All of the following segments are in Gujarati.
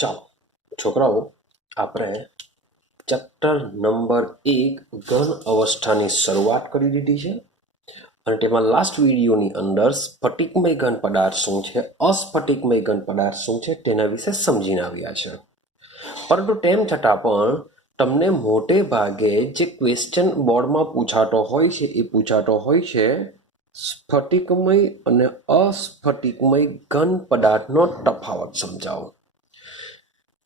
ચાલો છોકરાઓ, આપણે ચેપ્ટર નંબર 1 ઘન અવસ્થાની શરૂઆત કરી દીધી છે અને તેમાં લાસ્ટ વિડીયોની અંદર સ્ફટિકમય ઘન પદાર્થ શું છે, અસ્ફટિકમય ઘન પદાર્થ શું છે તેના વિશે સમજીને આવ્યા છે. પરંતુ તેમ છતાં પણ તમને મોટે ભાગે જે ક્વેશ્ચન બોર્ડમાં પૂછાતો હોય છે એ પૂછાતો હોય છે સ્ફટિકમય અને અસ્ફટિકમય ઘન પદાર્થનો તફાવત સમજાવો.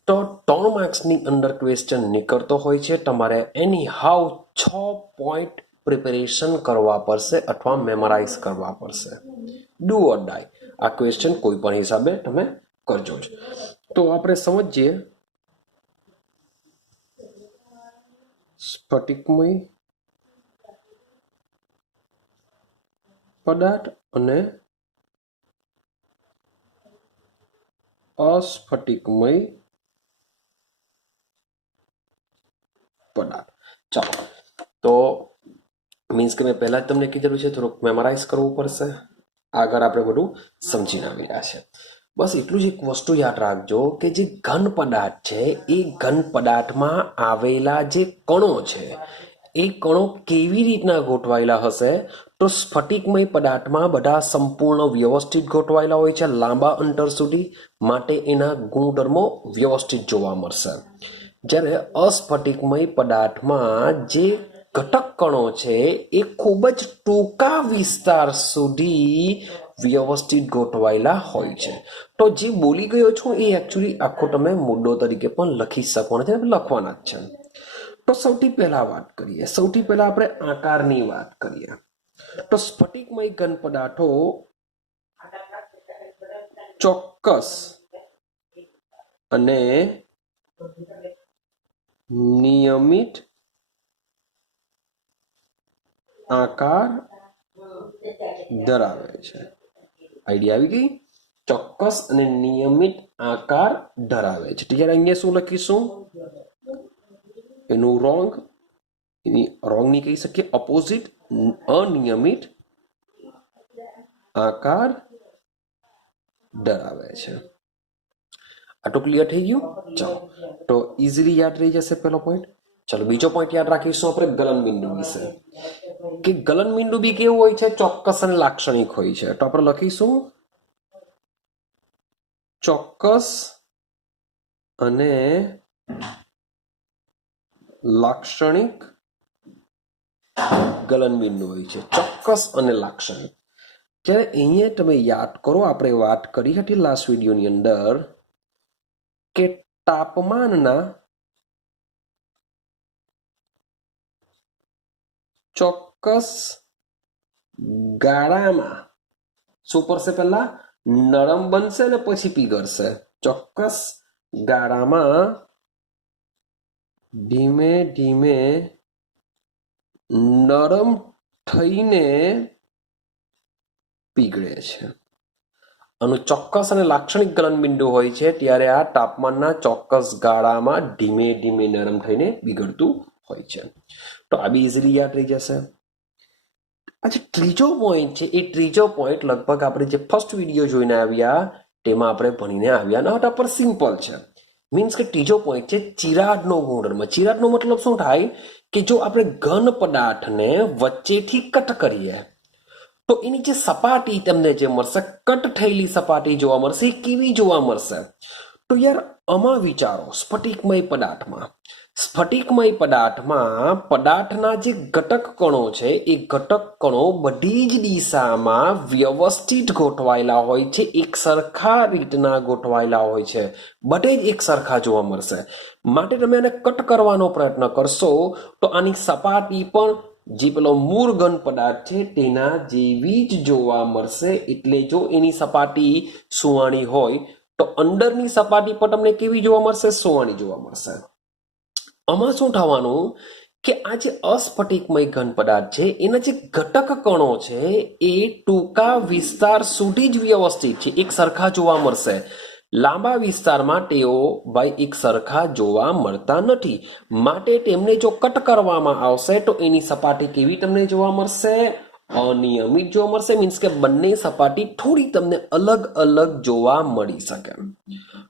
તો 3 માર્ક્સની અંદર ક્વેશ્ચન નીકળતો હોય છે. તમારે એની હાવ 6 પોઈન્ટ પ્રિપેરેશન કરવા પડશે અથવા મેમરાઇઝ કરવા પડશે. ડુ ઓર ડાય આ ક્વેશ્ચન કોઈ પણ હિસાબે તમે કરજો જ. તો આપણે સમજીએ સ્ફટિકમય પદાર્થ અને અસ્ફટિકમય પદાર્થ. ચાલો, તો મીન્સ કે મેં પહેલા જ તમને કીધેલું છે થોડુંક મેમરાઇઝ કરવું પડશે. આગળ આપણે બધું સમજીને આવી રહ્યા છે. બસ એટલું જ એક વસ્તુ યાદ રાખજો કે જે ઘન પદાર્થ છે એ ઘન પદાર્થમાં આવેલા જે કણો છે એ કણો કેવી રીતના ગોઠવાયેલા હશે. તો સ્ફટિકમય પદાર્થમાં બધા સંપૂર્ણ વ્યવસ્થિત ગોઠવાયેલા હોય છે લાંબા અંતર સુધી, માટે એના ગુણધર્મો વ્યવસ્થિત જોવા મળશે. જ્યારે અસ્ફટિકમય પદાર્થમાં જે ઘટક કણો છે એ ખૂબ જ ટૂંકા વિસ્તાર સુધી વ્યવસ્થિત ગોઠવાયેલા હોય છે. તો જે બોલી ગયો છું એ એકચ્યુઅલી આખો તમે મુદ્દો તરીકે પણ લખી શકવાના છે, લખવાના જ છે. તો સૌથી પહેલા વાત કરીએ, સૌથી પહેલા આપણે આકારની વાત કરીએ. તો સ્ફટિકમય ઘન પદાર્થો ચોક્કસ અને નિયમિત આકાર ધરાવે છે. આઈડિયા આવી ગઈ? ચોક્કસ અને નિયમિત આકાર ધરાવે છે. ત્યારે અહીંયા શું લખીશું? એનું રોંગ, એની રોંગ ની કહી શકીએ ઓપોઝિટ, અનિયમિત આકાર ધરાવે છે. આટલું ક્લિયર થઈ ગયું? ચાલો, તો ઇઝીલી યાદ રહી જશે પેલો પોઈન્ટ. ચાલો, બીજો પોઈન્ટ યાદ રાખીશું આપણે ગલનબિંદુ વિશે, કે ગલનબિંદુ બી કેવું હોય છે? ચોક્કસ અને લાક્ષણિક હોય છે. તો આપણે લખીશું ચોક્કસ અને લાક્ષણિક ગલનબિંદુ હોય છે. ચોક્કસ અને લાક્ષણિક. જ્યારે અહીંયા તમે યાદ કરો, આપણે વાત કરી હતી લાસ્ટ વિડીયોની અંદર કે તાપમાનના ચોક્કસ ગાળામાં શું પડશે? પહેલા નરમ બનશે ને પછી પીગળશે. ચોક્કસ ગાળામાં ધીમે ધીમે નરમ થઈને પીગળે છે. આનું ચોક્કસ અને લાક્ષણિક ગલનબિંદુ હોય છે ત્યારે આ તાપમાનના ચોક્કસ ગાળામાં ધીમે ધીમે નરમ થઈને પીગળતું હોય છે. તો આ બી ઇઝીલી યાદ રહી જશે. આજે ત્રીજો પોઈન્ટ છે, એ ત્રીજો પોઈન્ટ લગભગ આપણે જે ફર્સ્ટ વિડીયો જોઈને આવ્યા તેમાં આપણે ભણીને આવ્યા ન હતા, પર સિમ્પલ છે. મીન્સ કે ત્રીજો પોઈન્ટ છે ચિરાગનો ગુણધર્મ. ચિરાગનો મતલબ શું થાય? કે જો આપણે ઘન પદાર્થને વચ્ચેથી કટ કરીએ તો એની જે સપાટી તમને જે મળશે, કટ થયેલી સપાટી જોવા મળશે, એ કેવી જોવા મળશે? તો યાર આમાં વિચારો, સ્ફટિકમય પદાર્થમાં પદાર્થના જે ઘટક કણો છે એ ઘટક કણો બધી જ દિશામાં વ્યવસ્થિત ગોઠવાયેલા હોય છે, એક સરખા રીતના ગોઠવાયેલા હોય છે, બધે જ એક સરખા જોવા મળશે. માટે તમે એને કટ કરવાનો પ્રયત્ન કરશો તો આની સપાટી પણ જે પેલો મૂળ ઘન પદાર્થ છે તેના જેવી જ જોવા મળશે. એટલે જો એની સપાટી સુવાણી હોય તો અંદરની સપાટી પર તમને કેવી જોવા મળશે? સુવાણી જોવા મળશે. આમાં શું થવાનું કે આ જે અસ્ફટિકમય ઘન પદાર્થ છે એના જે ઘટક કણો છે એ ટૂંકા વિસ્તાર સુધી જ વ્યવસ્થિત છે, એક સરખા જોવા મળશે. લાંબા વિસ્તારમાં તેઓ ભાઈ એક સરખા જોવા મળતા નથી. માટે તેમને જો કટ કરવામાં આવશે તો એની સપાટી કેવી તમને જોવા મળશે? અનિયમિત જોવા મળશે મીન્સ કે બંને સપાટી થોડી તમને અલગ અલગ જોવા મળી શકે.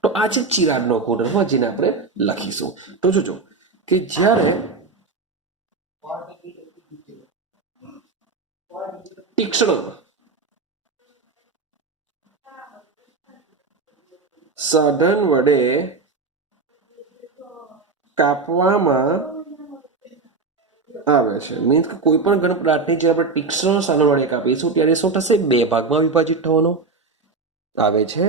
તો આ છે ચિરાગનો ગુણધર્મ જેને આપણે લખીશું. તો જોજો કે જ્યારે તીક્ષ્ણ સાધન વડે કાપવામાં આવે છે મીન્સ કે કોઈ પણ ઘન પદાર્થની જે આપણે તીક્ષ્ણ સાધન વડે કાપીશું ત્યારે શું થશે? બે ભાગમાં વિભાજિત થવાનો આવે છે.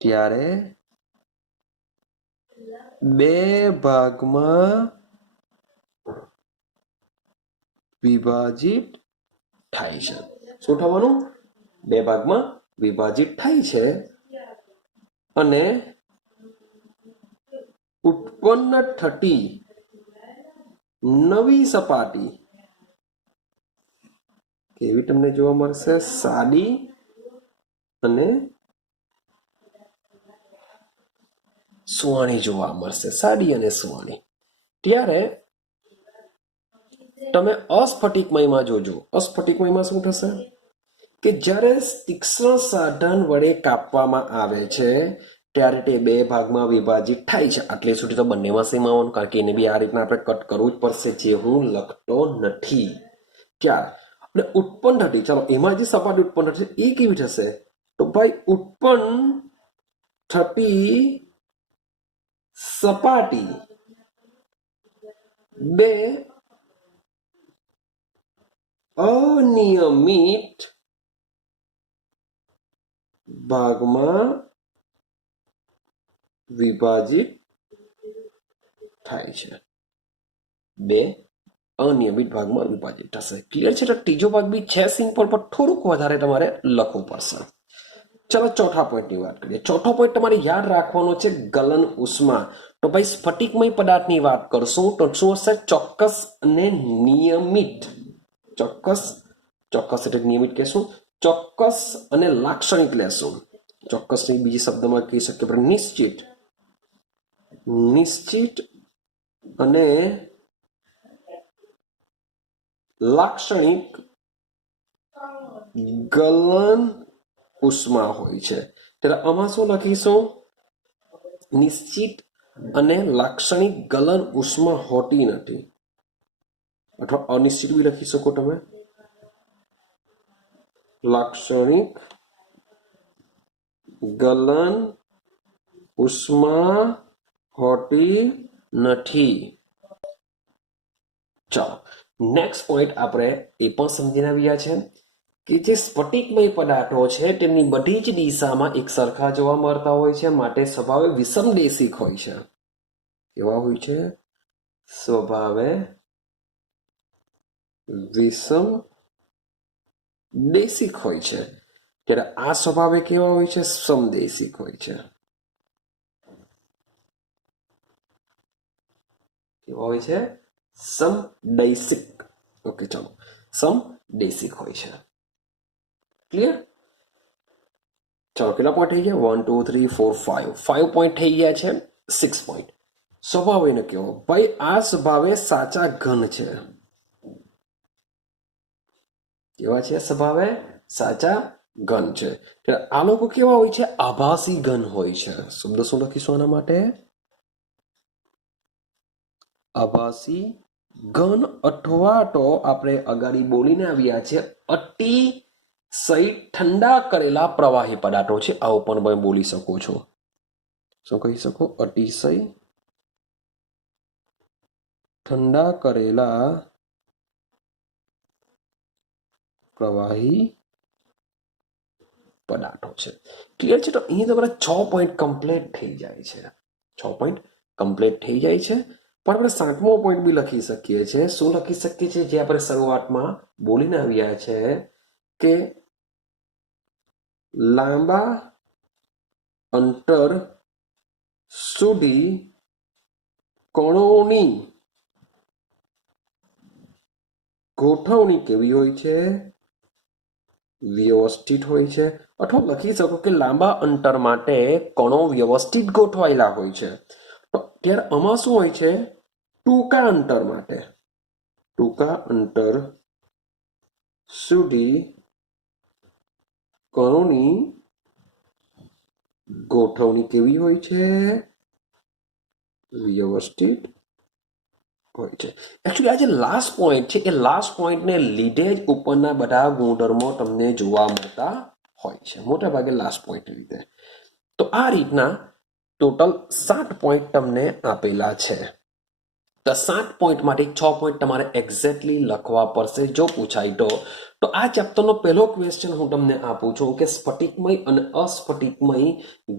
ત્યારે બે ભાગમાં વિભાજિત થાય છે. શું થવાનું? બે ભાગમાં વિભાજિત થાય છે અને ઉત્પન્ન થતી નવી સપાટી કેવી તમને જોવા મળશે? સાદી અને સુવાણી જોવા મળશે. સાદી અને સુવાણી. ત્યારે તમે અસ્ફટિકમયમાં જોજો. અસ્ફટિકમયમાં શું થશે? કે જ્યારે તીક્ષ્ણ સાધન વડે કાપવામાં આવે છે ત્યારે તે બે ભાગમાં વિભાજિત થાય છે. આટલે સુધી તો બંનેમાં સેમ આવવાનું, કારણ કે એને બી આ રીતના આપણે કટ કરવું જ પડશે, જે હું લખતો નથી. ત્યારે આપણે ઉત્પન્ન થતી, ચાલો એમાં જે સપાટી ઉત્પન્ન થશે એ કેવી થશે? તો ભાઈ ઉત્પન્ન થતી સપાટી બે અનિયમિત ભાગમાં વિભાજિત થાય છે. બે અનિયમિત ભાગમાં વિભાજિત થશે. ક્લિયર છે? તો ત્રીજો ભાગ બી છે સિમ્પલ, પણ થોડુંક વધારે તમારે લખવું પડશે. ચલો ચોથા પોઈન્ટની વાત કરીએ. ચોથો પોઈન્ટ તમારે યાદ રાખવાનો છે ગલન ઉષ્મા. તો ભાઈ સ્ફટિકમય પદાર્થની વાત કરશું તો શું હશે? ચોક્કસ અને નિયમિત. ચોક્કસ એટલે નિયમિત કહેશું. ચોક્કસ અને લાક્ષણિક લેશું. ચોક્કસની બીજી શબ્દમાં કહી શકીએ આપણે નિશ્ચિત અને લાક્ષણિક ગલન ઉષ્મા હોય છે. ત્યારે આમાં શું લખીશું? નિશ્ચિત અને લાક્ષણિક ગલન ઉષ્મા હોતી નથી, અથવા અનિશ્ચિત બી લખી શકો તમે. લાક્ષણિક ગલન ઉષ્મા હોતી નથી. ચાલો નેક્સ્ટ પોઈન્ટ આપણે એ પણ સમજીને આવ્યા છે કે જે સ્ફટિકમય પદાર્થો છે તેમની બધી જ દિશામાં એક સરખા જોવા મળતા હોય છે, માટે સ્વભાવે વિષમદેશિક હોય છે. કેવા હોય છે? સ્વભાવે વિષમદેશિક હોય છે. ત્યારે આ સ્વભાવે કેવા હોય છે? સમદેશિક હોય છે. કેવા હોય છે? સમદૈશિક. ઓકે, ચાલો સમદેશિક હોય છે. ક્લિયર? ચાલો કેટલા પોઈન્ટ થઈ ગયા? 1 2 3 4 5 5 પોઈન્ટ થઈ ગયા છે. 6 પોઈન્ટ. સ્વભાવ એને કેવો? ભાઈ આ સ્વભાવે સાચા ઘન છે. કેવા છે? સ્વભાવે સાચા ઘન છે. આ લોકો કેવા હોય છે? આભાસી ઘન હોય છે. શબ્દ શું લખીશું આના માટે? આભાસી ઘન, અથવા તો આપણે અગાડી બોલીને આવ્યા છે અતિશય ઠંડા કરેલા પ્રવાહી પદાર્થો છે. આવું પણ તમે બોલી શકો છો. શું કહી શકો? અતિશય ઠંડા કરેલા પ્રવાહી પદાર્થો છે. ક્લિયર છે? તો અહીં તમારા 6 પોઈન્ટ કમ્પ્લીટ થઈ જાય છે. 6 પોઈન્ટ કમ્પ્લીટ થઈ જાય છે. પણ આપણે 7મો પોઈન્ટ બી લખી શકીએ છીએ. શું લખી શકીએ છીએ? જે આપણે શરૂઆતમાં બોલીને આવ્યા છે કે લાંબા અંતર સુધી કણોની ગોઠવણી કેવી હોય છે? વ્યવસ્થિત હોય છે. અથવા લખી શકો કે લાંબા અંતર માટે કણો વ્યવસ્થિત ગોઠવાયેલા હોય છે. તો ત્યારે આમાં શું હોય છે? ટૂંકા અંતર માટે સુધી કણોની ગોઠવણી કેવી હોય છે? વ્યવસ્થિત હોય છે. એકચ્યુઅલી આ જે લાસ્ટ પોઈન્ટ છે એ લાસ્ટ પોઈન્ટને લીધે જ ઉપરના બધા ગુણધર્મો તમને જોવા મળતા હોય છે, મોટા ભાગે લાસ્ટ પોઈન્ટ લીધે. તો આ રીતના ટોટલ 7 પોઈન્ટ તમને આપેલા છે. તો 7 પોઈન્ટમાંથી 6 પોઈન્ટ તમારે એક્ઝેક્ટલી લખવા પડશે જો પૂછાય તો આ ચેપ્ટરનો પહેલો ક્વેશ્ચન હું તમને આપું છું કે સ્ફટિકમય અને અસ્ફટિકમય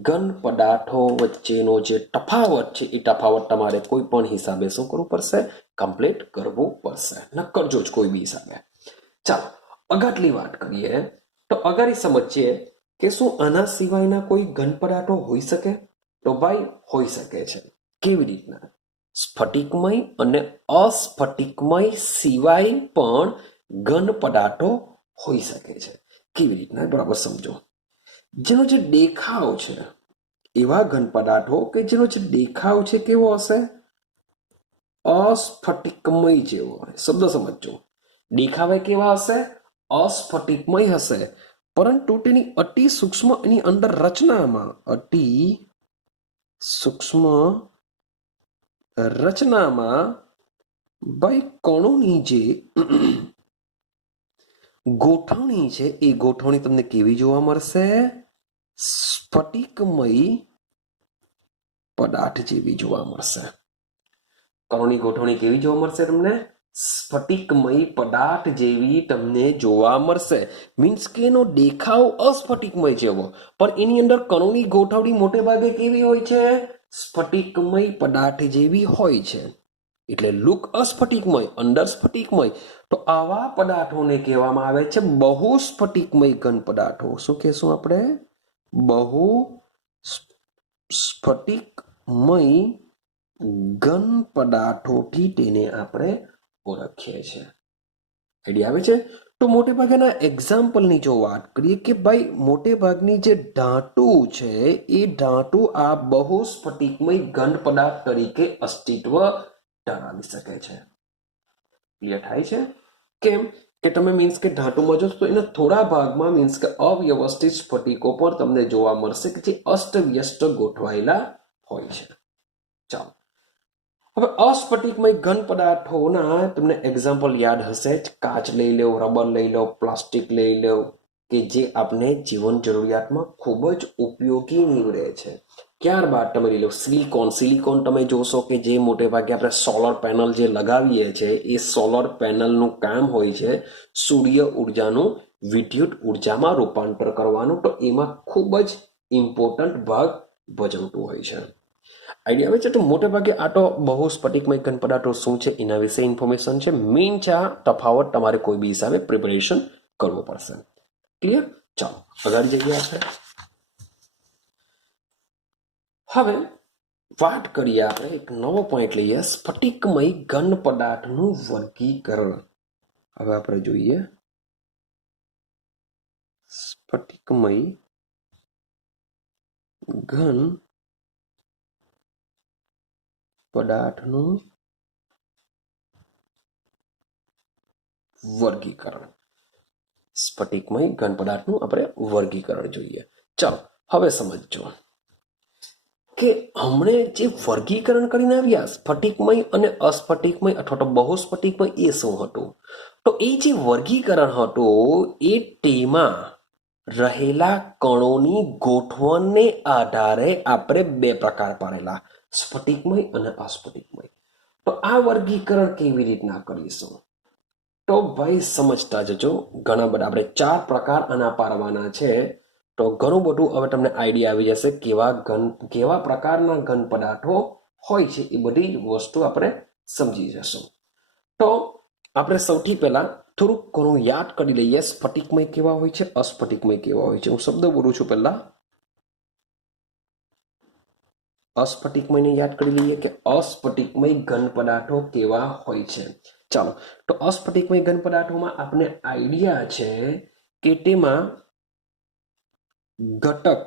ઘન પદાર્થો વચ્ચેનો જે તફાવત છે એ તફાવત તમારે કોઈ પણ હિસાબે શું કરવું પડશે? કમ્પ્લીટ કરવું પડશે. ન કરજો જ કોઈ બી હિસાબે. ચાલો આગળની વાત કરીએ તો આગળ સમજીએ કે શું આના સિવાયના કોઈ ઘન પદાર્થો હોઈ શકે? તો ભાઈ હોઈ શકે છે. કેવી રીતના? સ્ફટિકમય અને અસ્ફટિકમય સિવાય પણ ઘન પદાર્થો હોઈ શકે છે. કેવી રીતના? બરાબર સમજો. જેનો જે દેખાવ છે એવા ઘન પદાર્થો કે જેનો જે દેખાવ છે કેવો હશે? અસ્ફટિકમય જેવો. શબ્દ સમજો. દેખાવે કેવા હશે? અસ્ફટિકમય હશે, પરંતુ તેની અતિ સૂક્ષ્મ એની અંદર રચનામાં અતિ સૂક્ષ્મ રચનામાં ભાઈ કણોની જે ગોઠવણી છે એ ગોઠવણી તમને કેવી જોવા મળશે? સ્ફટિકમય પદાર્થ જેવી જોવા મળશે. કણોની ગોઠવણી કેવી જોવા મળશે તમને? સ્ફટિકમય પદાર્થ જેવી તમને જોવા મળશે. મીન્સ કે એનો દેખાવ અસ્ફટિકમય જેવો, પણ એની અંદર કણોની ગોઠવણી મોટે ભાગે કેવી હોય છે? સ્ફટિકમય પદાર્થ જેવી હોય છે. એટલે લુક અસ્ફટિકમય, અંદર સ્ફટિકમય. તો આવા પદાર્થોને કહેવામાં આવે છે બહુ સ્ફટિકમય ઘન પદાર્થો. શું કહેશું આપણે? બહુ સ્ફટિકમય ઘન પદાર્થોથી તેને આપણે ઓળખીએ છીએ. આઈડિયા આવે છે? તો મોટે ભાગેના એક્ઝામ્પલની જો વાત કરીએ કે ભાઈ મોટે ભાગની જે ધાતુ છે એ ધાતુ આ બહુ સ્ફટિકમય ઘન પદાર્થ તરીકે અસ્તિત્વ ધરાવી શકે છે. ક્લિયર થાય છે? કેમ કે તમે મીન્સ કે ધાતુમાં જોશો તો એના થોડા ભાગમાં મીન્સ કે અવ્યવસ્થિત સ્ફટિકો પણ તમને જોવા મળશે કે જે અસ્તવ્યસ્ત ગોઠવાયેલા હોય છે. ચાલો હવે અસ્ફટિકમય ઘન પદાર્થોના તમને એક્ઝામ્પલ યાદ હશે. કાચ લઈ લો, રબર લઈ લો, પ્લાસ્ટિક લઈ લો, કે જે આપણે જીવન જરૂરિયાતમાં ખૂબ જ ઉપયોગી નીવડે છે. ત્યારબાદ તમે લઈ લો સિલિકોન. સિલિકોન તમે જોશો કે જે મોટે ભાગે આપણે સોલર પેનલ જે લગાવીએ છીએ એ સોલર પેનલનું કામ હોય છે સૂર્ય ઉર્જાનું વિદ્યુત ઉર્જામાં રૂપાંતર કરવાનું. તો એમાં ખૂબ જ ઇમ્પોર્ટન્ટ ભાગ ભજવતું હોય છે. આઈડિયા આવે છે? તો મોટે ભાગે આ તો બહુ સ્ફટિકમય ઘન પદાર્થો શું છે એના વિશે ઇન્ફોર્મેશન છે. મેઇન છે આ તફાવત તમારે કોઈ બી હિસાબે પ્રિપેરેશન કરવું પડશે. ક્લિયર? ચાલો આગળ જઈએ આપણે. હવે વાત કરીએ આપણે એક નવો પોઈન્ટ લઈએ, સ્ફટિકમય ઘન પદાર્થનું વર્ગીકરણ. હવે આપણે જોઈએ સ્ફટિકમય ઘન પદાર્થનું વર્ગીકરણ. સ્ફટિકમય ઘન પદાર્થનું આપણે વર્ગીકરણ જોઈએ. ચાલો હવે સમજો કે હમણે જે વર્ગીકરણ કરીને આવ્યા સ્ફટિકમય અને અસ્ફટિકમય અથવા તો બહુ સ્ફટિકમય એ શું હતું? તો એ જે વર્ગીકરણ હતું એ તેમાં રહેલા કણોની ગોઠવણને આધારે આપણે બે પ્રકાર પાડેલા, સ્ફટિકમય અને અસ્ફટિકમય. તો આ વર્ગીકરણ કેવી રીતના કરીશું? તો ભાઈ સમજતા જજો. ઘણા બધા આપણે 4 પ્રકાર આના પાડવાના છે. તો ઘણું બધું હવે તમને આઈડિયા આવી જશે કેવા પ્રકારના ઘન પદાર્થો હોય છે. એ બધી વસ્તુ આપણે સમજી જશું. તો આપણે સૌથી પહેલા થોડુંક ઘણું યાદ કરી લઈએ સ્ફટિકમય કેવા હોય છે, અસ્ફટિકમય કેવા હોય છે. હું શબ્દ બોલું છું પહેલા. અસ્ફટિકમયને યાદ કરી લઈએ કે અસ્ફટિકમય ઘન પદાર્થો કેવા હોય છે. ચાલો તો અસ્ફટિકમય ઘન પદાર્થોમાં આપણે આઈડિયા છે કે તેમાં ઘટક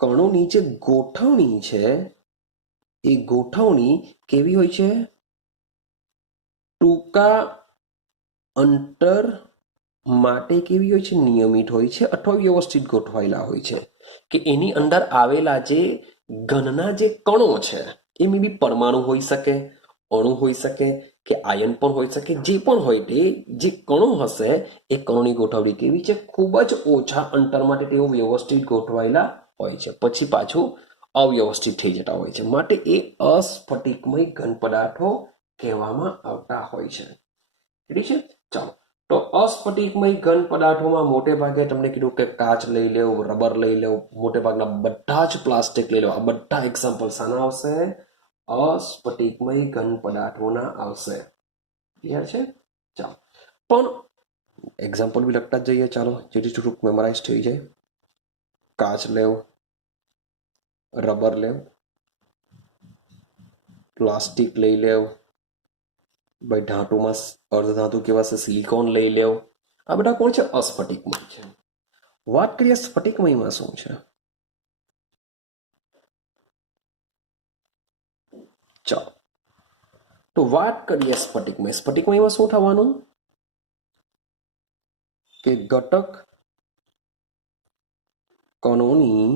કણોની જે ગોઠવણી છે એ ગોઠવણી કેવી હોય છે? ટૂંકા અંતર માટે કેવી હોય છે? નિયમિત હોય છે અથવા વ્યવસ્થિત ગોઠવાયેલા હોય છે, કે એની અંદર આવેલા જે ઘનના જે કણો છે એ મે બી પરમાણુ હોઈ શકે, અણુ હોઈ શકે, કે આયન પણ હોઈ શકે. જે પણ હોય તે જે કણો હશે એ કણોની ગોઠવણી કેવી છે? ખૂબ જ ઓછા અંતર માટે તેઓ વ્યવસ્થિત ગોઠવાયેલા હોય છે, પછી પાછું અવ્યવસ્થિત થઈ જતા હોય છે, માટે એ અસ્ફટિકમય ઘન પદાર્થો કહેવામાં આવતા હોય છે. ઠીક છે, ચાલો. તો અસ્ફટિકમય ઘન પદાર્થોમાં મોટે ભાગે તમને કીધું કે કાચ લઈ લેવું, રબર લઈ લેવું, મોટે ભાગના બધા જ પ્લાસ્ટિક લઈ લેવું. આ બધા એક્ઝામ્પલ શાના આવશે? અસ્ફટિકમય ઘન પદાર્થોના આવશે. ક્લિયર છે? ચાલો, પણ એક્ઝામ્પલ બી લખતા જ જઈએ, ચાલો, જેથી થોડુંક મેમરાઇઝ થઈ જાય. કાચ લેવ, રબર લેવ, પ્લાસ્ટિક લઈ લેવ, ભાઈ ધાતુમાં અર્ધધાતુ કેવા છે? સિલિકોન લઈ લેવ. આ બધા કોણ છે? અસ્ફટિકમય છે. વાત કરીએ સ્ફટિકમયમાં શું છે? ચાલો, તો વાત કરીએ સ્ફટિકમય. સ્ફટિકમયમાં શું થવાનું? કે ઘટક કણોની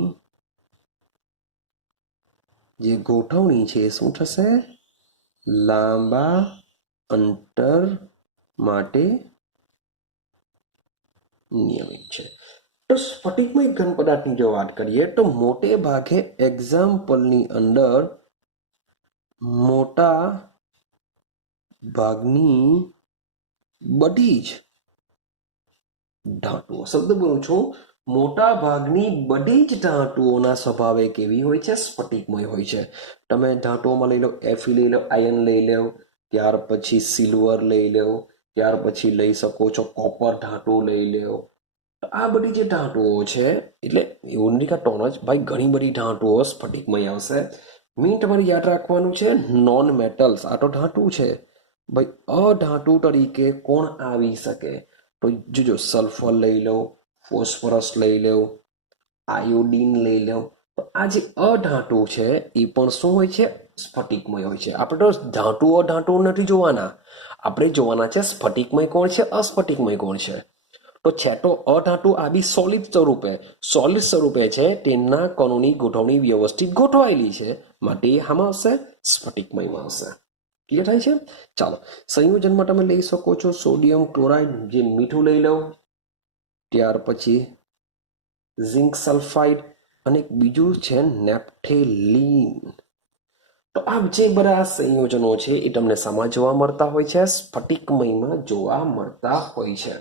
જે ગોઠવણી છે એ શું થશે? લાંબા અંતર માટે નિયમિત છે. તો સ્ફટિકમય ઘન પદાર્થની જો વાત કરીએ તો મોટે ભાગે એક્ઝામ્પલની અંદર મોટા ભાગની બધી જ ધાતુઓ, શબ્દ બોલું છું, મોટા ભાગની બધી જ ધાતુઓના સ્વભાવે કેવી હોય છે? સ્ફટિકમય હોય છે. તમે ધાતુઓમાં લઈ લો, Fe લઈ લો, આયન લઈ લો, ત્યાર પછી સિલ્વર લઈ લો, ત્યાર પછી લઈ શકો છો કોપર ધાતુ લઈ લો. આ બધી જે ધાતુઓ છે, એટલે એવું નથી કે ટોન જ, ભાઈ ઘણી બધી ધાતુઓ સ્ફટિકમય આવશે. મીન તમારે યાદ રાખવાનું છે, નોન મેટલ્સ. આ તો ધાતુ છે ભાઈ. અધાતુ તરીકે કોણ આવી શકે? તો જોજો, સલ્ફર લઈ લો, ફોસ્ફરસ લઈ લો, આયોડીન લઈ લો. તો આ જે અધાતુ છે એ પણ શું હોય છે? સ્ફટિકમય હોય છે. આપણે તો ધાતુ અધાતુ નથી જોવાના, આપણે જોવાના છે સ્ફટિકમય કોણ છે, અસ્ફટિકમય કોણ છે. તો છે તો અધાતુ આ બી સોલિડ સ્વરૂપે છે, તેના કણોની ગોઠવણી વ્યવસ્થિત ગોઠવાયેલી છે, માટે આમાં આવશે, સ્ફટિકમયમાં આવશે. ક્લિયર થાય છે? ચાલો, સંયોજનમાં તમે લઈ શકો છો સોડિયમ ક્લોરાઇડ, જે મીઠું લઈ લો, ત્યાર પછી ઝિંક સલ્ફાઇડ, અને બીજું છે નેપ્થેલિન. તો આ જે બધા સંયોજનો છે એ તમને શામાં જોવા મળતા હોય છે? સ્ફટિકમયમાં જોવા મળતા હોય છે.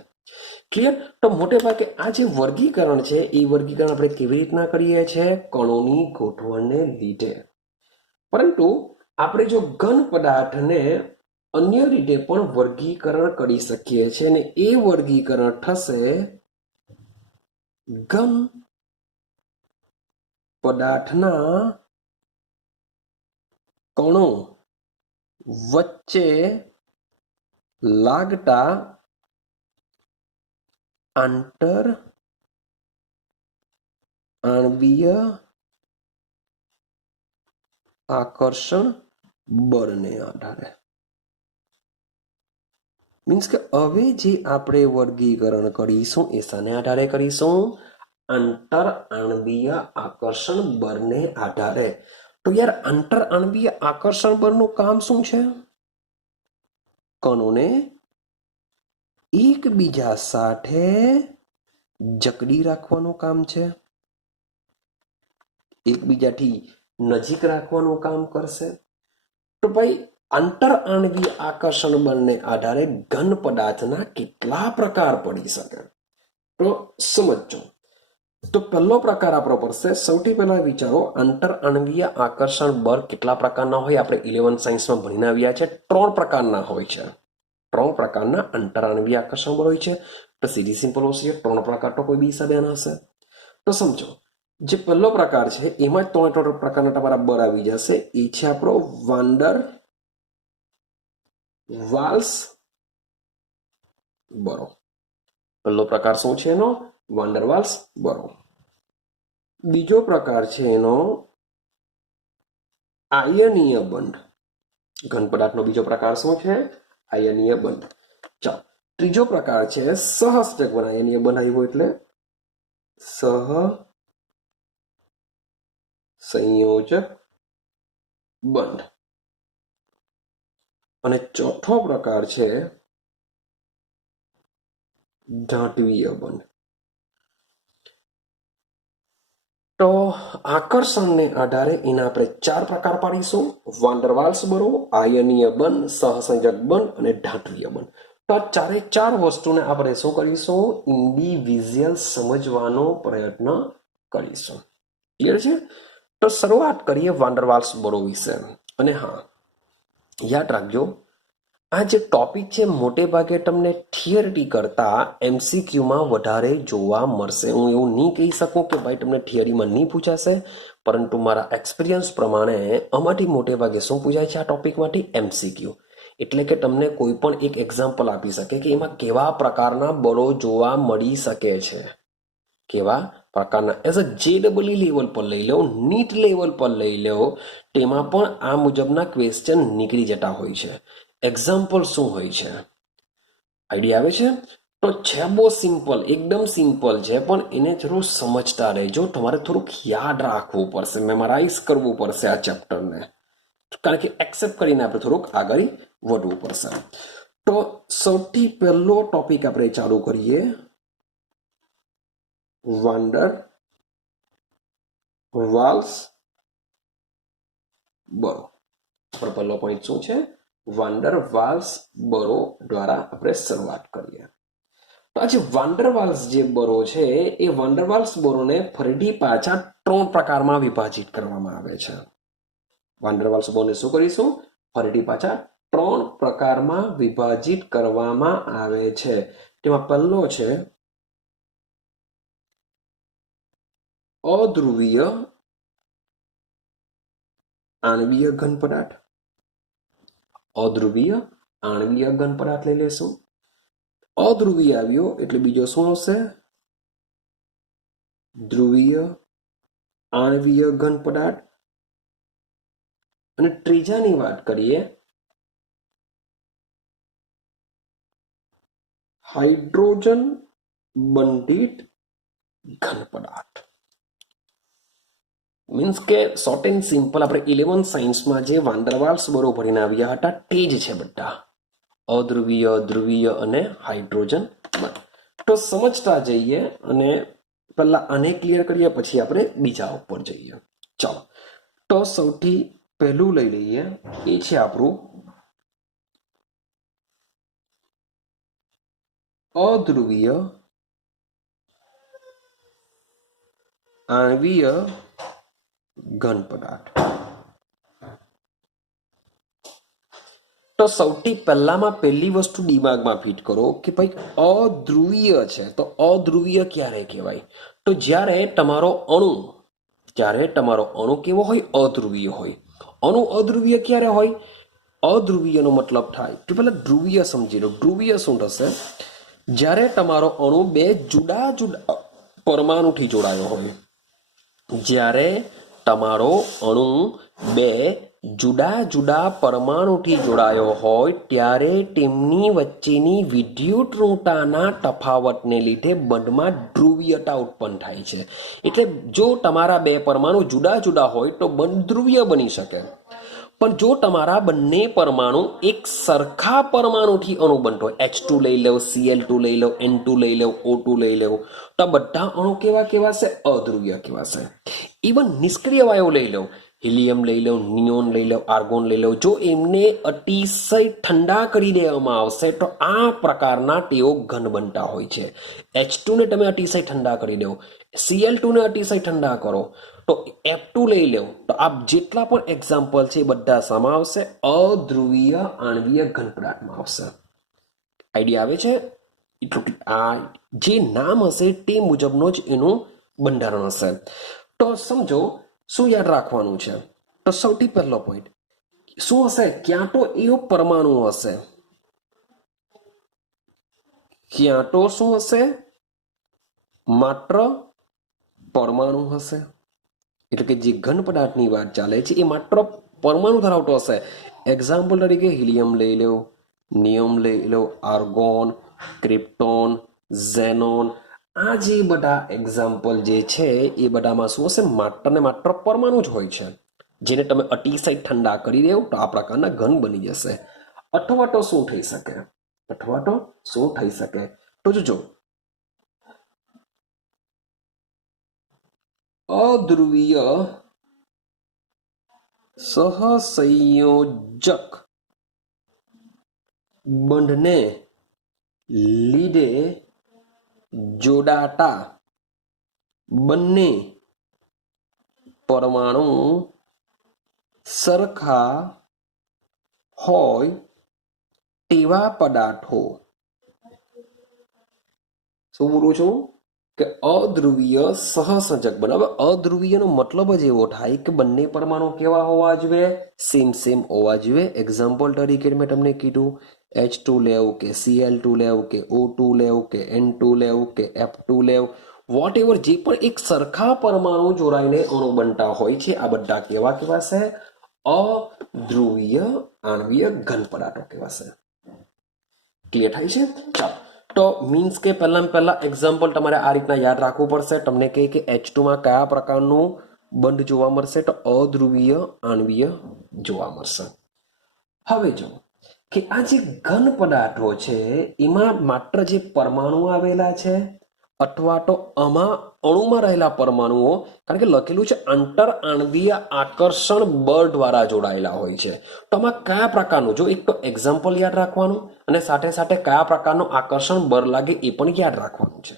ક્લિયર? તો મોટે ભાગે આ જે વર્ગીકરણ છે એ વર્ગીકરણ આપણે કેવી રીતના કરીએ છીએ? કણોની ગોઠવણને લીધે. પરંતુ આપણે જો ઘન પદાર્થને અન્ય રીતે પણ વર્ગીકરણ કરી શકીએ છીએ, અને એ વર્ગીકરણ થશે ઘન પદાર્થના કણો વચ્ચે લાગતા આંતર આણ્વીય આકર્ષણ બળને આધારે. મીન્સ કે હવે જે આપણે વર્ગીકરણ કરીશું એ શાને આધારે કરીશું? આંતર આણ્વીય આકર્ષણ બળને આધારે. તો યાર, આંતર આણ્વીય આકર્ષણ બળનું કામ શું છે? કણોને એકબીજા સાથે જકડી રાખવાનું કામ છે, એકબીજાથી નજીક રાખવાનું કામ કરશે. તો ભાઈ, આંતર આણ્વીય આકર્ષણ બળને આધારે ઘન પદાર્થના કેટલા પ્રકાર પડી શકે? તો સમજો. તો પહેલો પ્રકાર આપણો પડશે, સૌથી પહેલા વિચારો, આંતર આણ્વીય આકર્ષણ બળ કેટલા પ્રકારના હોય? આપણે 11 સાયન્સમાં ભણીને આવ્યા છે, 3 પ્રકારના હોય છે. 3 પ્રકારના આંતર આણ્વીય આકર્ષણ બળ હોય છે. તો સીધી સિમ્પલ હશે, 3 પ્રકાર તો કોઈ બી હિસાબે હશે. તો સમજો, જે પહેલો પ્રકાર છે એમાં જ 3 પ્રકારના તમારા બળ આવી જશે. એ છે આપણો વાન્ડર વાલ્સ બળો. પહેલો પ્રકાર શું છે એનો? વાન્ડર વાલ્સ બળો. બીજો પ્રકાર છે એનો આયનીય બંધ. ઘન પદાર્થનો બીજો પ્રકાર શું છે? આયનીય બંધ. ચાલો, ત્રીજો પ્રકાર છે સહસંયોજક બંધ. અહીંયા બનાવ્યો એટલે સહસંયોજક બંધ. અને ચોથો પ્રકાર છે ધાત્વિય બંધ. તો આકર્ષણને આધારે એના આપણે 4 પ્રકાર પાડીશું: વાન ડર વાલ્સ બરો, આયનીય બંધ, સહસંયોજક બંધ અને ધાત્વિય બંધ. તો આ 4 વસ્તુને આપણે શું કરીશું? ઇન્ડિવિજ્યુઅલ સમજવાનો પ્રયત્ન કરીશું. ક્લિયર છે? તો શરૂઆત કરીએ વાન ડર વાલ્સ બરો વિશે. અને હા, યાદ રાખજો, આ જે ટોપિક છે મોટે ભાગે તમને થિયરી કરતા એમસીક્યુમાં વધારે જોવા મળશે. હું એવું નહીં કહી શકું કે ભાઈ તમને થિયરીમાં નહીં પૂછાશે, પરંતુ મારા એક્સપિરિયન્સ પ્રમાણે આમાંથી મોટે ભાગે શું પૂછાય છે આ ટોપિકમાંથી? એમસીક્યુ. એટલે કે તમને કોઈ પણ એક એક્ઝામ્પલ આપી શકે કે એમાં કેવા પ્રકારના બળો જોવા મળી શકે છે, કેવા પ્રકારના. એઝ અ JEE લેવલ પર લઈ લો, નીટ લેવલ પર લઈ લો, તેમાં પણ આ મુજબના ક્વેશ્ચન નીકળી જતા હોય છે. એક્ઝામ્પલ શું હોય છે? આઈડિયા આવે છે? તો છે બહુ સિમ્પલ, એકદમ સિમ્પલ છે, પણ એને થોડું સમજતા રહેજો. તમારે થોડુંક યાદ રાખવું પડશે, મેમરાઇઝ કરવું પડશે આ ચેપ્ટરને, કારણ કે એક્સેપ્ટ કરીને આપણે થોડુંક આગળ વધવું પડશે. તો સૌથી પહેલો ટોપિક આપણે ચાલુ કરીએ, વાન ડર વાલ્સ બરો. પહેલો પોઈન્ટ શું છે? વાન ડર વાલ્સ બરો દ્વારા આપણે શરૂઆત કરીએ. તો આ જે વાન ડર વાલ્સ જે બરો છે એ વાન ડર વાલ્સ બરોને ફરીથી પાછા 3 પ્રકારમાં વિભાજિત કરવામાં આવે છે. વાન ડર વાલ્સ બરોને શું કરીશું? ફરીથી પાછા 3 પ્રકારમાં વિભાજિત કરવામાં આવે છે. તેમાં પહેલો છે અધ્રુવીય આણ્વીય ઘન પદાર્થ. અધ્રુવીય આણ્વીય ઘન પદાર્થ લઈ લેશું. અધ્રુવીય આવ્યો એટલે બીજો શું હશે? ધ્રુવીય આણ્વીય ઘન પદાર્થ. અને ત્રીજાની વાત કરીએ, હાઇડ્રોજન બંધિત ઘન પદાર્થ. મીન્સ કે શોર્ટ એન્ડ સિમ્પલ આપણે 11 સાયન્સમાં જે વાન ડર વાલ્સ બરો ભણીને આવ્યા હતા તે જ છે બધા. અધ્રુવીય, ધ્રુવીય અને હાઇડ્રોજન બંધ. તો સમજતા જઈએ અને પહેલા આને ક્લિયર કરીએ, પછી આપણે બીજા ઉપર જઈએ. ચાલો, તો સૌથી પહેલું લઈ લઈએ, એ છે આપણું અધ્રુવીય આણ્વીય ઘન પદાર્થ. તો સૌથી પહેલામાં પહેલી વસ્તુ દિમાગમાં ફિટ કરો કે ભાઈ અધ્રુવીય છે. તો અધ્રુવીય ક્યારે કહેવાય? તો જ્યારે તમારો અણુ કેવો હોય? અધ્રુવીય હોય. અણુ અધ્રુવીય ક્યારે હોય? અધ્રુવીયનો મતલબ થાય તો પહેલા ધ્રુવીય સમજી લો. ધ્રુવીય શું થશે? જ્યારે તમારો અણુ 2 જુદા જુદા પરમાણુથી જોડાયો હોય. જ્યારે તમારો અણુ 2 જુદા જુદા પરમાણુથી જોડાયો હોય ત્યારે તેમની વચ્ચેની વિદ્યુત ઋણતાના તફાવતને લીધે બંધમાં ધ્રુવીયતા ઉત્પન્ન થાય છે. એટલે જો તમારા 2 પરમાણુ જુદા જુદા હોય તો બંધ ધ્રુવીય બની શકે. પણ જો તમારા બંને પરમાણુ એક સરખા પરમાણુથી અણુબંધ હોય, H2 લઈ લો, Cl2 લઈ લો, N2 લઈ લો, O2 લઈ લો, તો બધા અણુ કેવા કહેવાશે? અધ્રુવીય કહેવાશે. ઇવન નિષ્ક્રિય વાયુ લઈ લો, હિલિયમ લઈ લો, નિયોન લઈ લો, આર્ગોન લઈ લો, જો એમને અતિશય ઠંડા કરી દેવામાં આવશે તો આ પ્રકારના તેઓ ઘન બનતા હોય છે. H2 ને તમે અતિશય ઠંડા કરી દો, Cl2 ને અતિશય ઠંડા કરો તો F2 લઈ લો, તો આ જેટલા પણ એક્ઝામ્પલ છે એ બધા શામાં આવશે? અધ્રુવીય આણ્વીય ઘન પદાર્થમાં આવશે. આઈડિયા આવે છે? આ જે નામ હશે તે મુજબનો જ એનું બંધારણ હશે. તો સમજો શું યાદ રાખવાનું છે? તો સૌથી પહેલો પોઈન્ટ શું હશે? ક્યાં તો એવો પરમાણુ હશે, ક્યાં તો શું હશે? માત્ર પરમાણુ હશે. એટલે કે જે ઘન પદાર્થની વાત ચાલે છે એ માત્ર પરમાણુ ધરાવતો હશે. એક્ઝામ્પલ તરીકે હિલિયમ લઈ લો, નિયમ લઈ લો, આર્ગોન, ક્રિપ્ટોન, ઝેનોન, આ જે બધા એક્ઝામ્પલ જે છે એ બધામાં શું હશે? માત્ર ને માત્ર પરમાણુ જ હોય છે, જેને તમે અતિશય ઠંડા કરી દેવ તો આ પ્રકારના ઘન બની જશે. અથવા તો શું થઈ શકે? અથવા તો શું થઈ શકે? તો જોજો, અધ્રુવીય સહસંયોજક બંધને લીધે જોડાતા બંને પરમાણુ સરખા હોય તેવા પદાર્થો. શું બોલું છું? કે અધ્રુવીય સહસંયોજક. બરાબર, અધ્રુવીયનો મતલબ જ એવો થાય કે બંને પરમાણુ કેવા હોવા જોઈએ? સેમ હોવા જોઈએ. એક્ઝામ્પલ તરીકે મેં તમને કીધું, H2 લેવું કે Cl2 લેવું કે O2 લેવું કે N2 લેવું કે F2 લેવું, વોટ એવર, જે પણ એક સરખા પરમાણુ જોડાઈને અણુ બનતા હોય છે, આ બધા કેવા કહેવાશે? અધ્રુવીય આણ્વીય ઘન પદાર્થો કહેવાશે. ક્લિયર થાય છે? ચાલો, તો મીન્સ કે પહેલા એક્ઝામ્પલ તમારે આ રીતના યાદ રાખવું પડશે. તમને કહે કે H2 માં કયા પ્રકારનું બંધ જોવા મળશે? તો અધ્રુવીય આણ્વીય જોવા મળશે. હવે જો કે આ જે ઘન પદાર્થો છે એમાં માત્ર જે પરમાણુ આવેલા છે અથવા તો આમાં અણુમાં રહેલા પરમાણુઓ, કારણ કે લખેલું છે આંતર આણ્વીય આકર્ષણ બળ દ્વારા જોડાયેલા હોય છે, તો આમાં કયા પ્રકારનું, જો એક તો એક્ઝામ્પલ યાદ રાખવાનું અને સાથે સાથે કયા પ્રકારનું આકર્ષણ બળ લાગે એ પણ યાદ રાખવાનું છે.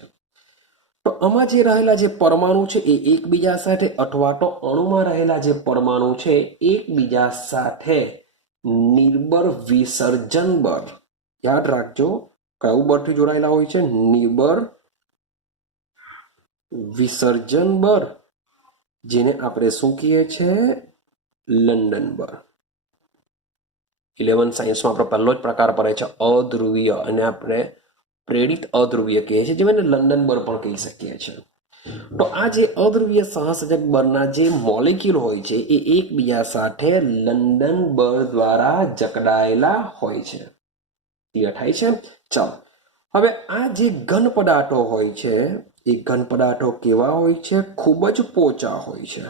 તો આમાં જે રહેલા જે પરમાણુ છે એ એકબીજા સાથે અથવા તો અણુમાં રહેલા જે પરમાણુ છે એકબીજા સાથે નિર્બળ વિસર્જન બળ, યાદ રાખજો કયું બળથી જોડાયેલા હોય છે? નિર્બળ વિસર્જન બળ, જેને આપણે શું કહીએ છીએ? લંડન બળ. 11 સાયન્સમાં આપણો પહેલો જ પ્રકાર પડે છે અધ્રુવીય, અને આપણે પ્રેરિત અધ્રુવીય કહીએ છીએ, જેને લંડન બળ પણ કહી શકીએ છીએ. તો આ જે અધ્રુવીય સહસંયોજક બળના જે મોલેક્યુલ હોય છે એ એકબીજા સાથે લંડન બળ દ્વારા જકડાયેલા હોય છે. ક્લિયર થાય છે? ચાલો, હવે આ જે ઘન પદાર્થો હોય છે એ ઘન પદાર્થો કેવા હોય છે? ખૂબ જ પોચા હોય છે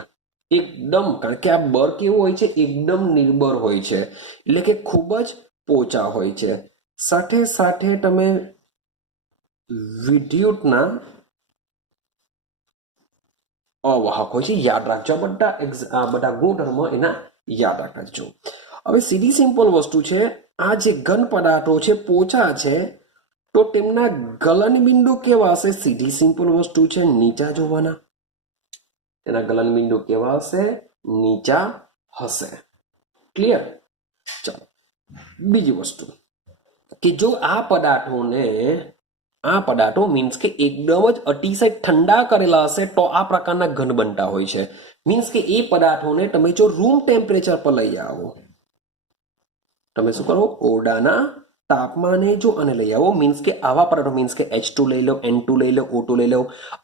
એકદમ, કારણ કે આ બળ કેવું હોય છે? એકદમ નિર્બળ હોય છે, એટલે કે ખૂબ જ પોચા હોય છે. સાથે સાથે તમે વિદ્યુતના અવાહક હોય છે. યાદ રાખજો આ બધા ગુણધર્મો એના યાદ રાખજો. હવે સીધી સિમ્પલ વસ્તુ છે, આ જે ઘન પદાર્થો છે પોચા છે તો તેમના ગલન બિંદુ કેવા હશે? સીધી સિમ્પલ વસ્તુ છે, નીચા જોવાના. તેના ગલન બિંદુ કેવા હશે? નીચા હશે. ક્લિયર? ચાલો, બીજી વસ્તુ કે જો આ પદાર્થો મીન્સ કે એકદમ જ અતિશય ઠંડા કરેલા હશે તો આ પ્રકારના ઘન બનતા હોય છે. મીન્સ કે એ પદાર્થોને તમે જો રૂમ ટેમ્પરેચર પર લઈ આવો, તમે શું કરો? ઓરડાના તાપમાને જો અને લઈ આવો, મીન્સ કે આવા પદાર્થો, મીન્સ કે H2 લઈ લો, N2 લઈ લો, O2 લઈ લો,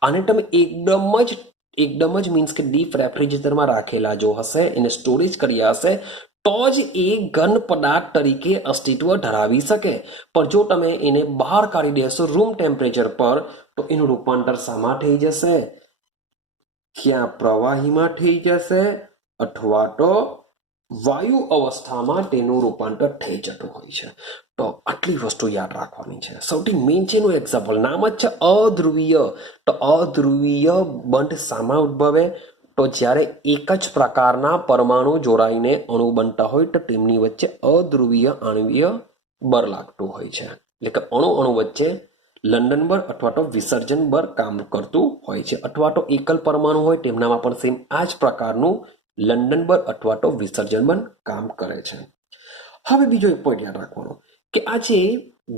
અને તમે એકદમ જ મીન્સ કે ડીપ રેફ્રિજરેટરમાં રાખેલા જો હશે, એને સ્ટોરેજ કર્યા હશે, તો જ એ ઘન પદાર્થ તરીકે અસ્તિત્વ ધરાવી શકે. પણ જો તમે એને બહાર કાઢી દેશો રૂમ ટેમ્પરેચર પર, તો એનું રૂપાંતર શામાં થઈ જશે? ક્યાં પ્રવાહીમાં થઈ જશે અથવા તો વાયુ અવસ્થામાં તેનું રૂપાંતર થઈ જતું હોય છે. તો આટલી વસ્તુ યાદ રાખવાની છે. સૌથી મેઇન છે એનું એક્ઝામ્પલ, નામ જ છે અધ્રુવીય. તો અધ્રુવીય બંધ શામાં ઉદ્ભવે? તો જ્યારે એક જ પ્રકારના પરમાણુ જોડાઈને અણુ બનતા હોય તો તેમની વચ્ચે અધ્રુવીય આણ્વીય બળ લાગતું હોય છે. એટલે કે અણુ વચ્ચે લંડન બળ અથવા તો વિસર્જન બળ કામ કરતું હોય છે. અથવા તો એકલ પરમાણુ હોય તેમનામાં પણ સેમ આ જ પ્રકારનું લંડન બળ અથવા તો વિસર્જન બળ કામ કરે છે. હવે બીજો એક પોઈન્ટ યાદ રાખવાનો કે આ જે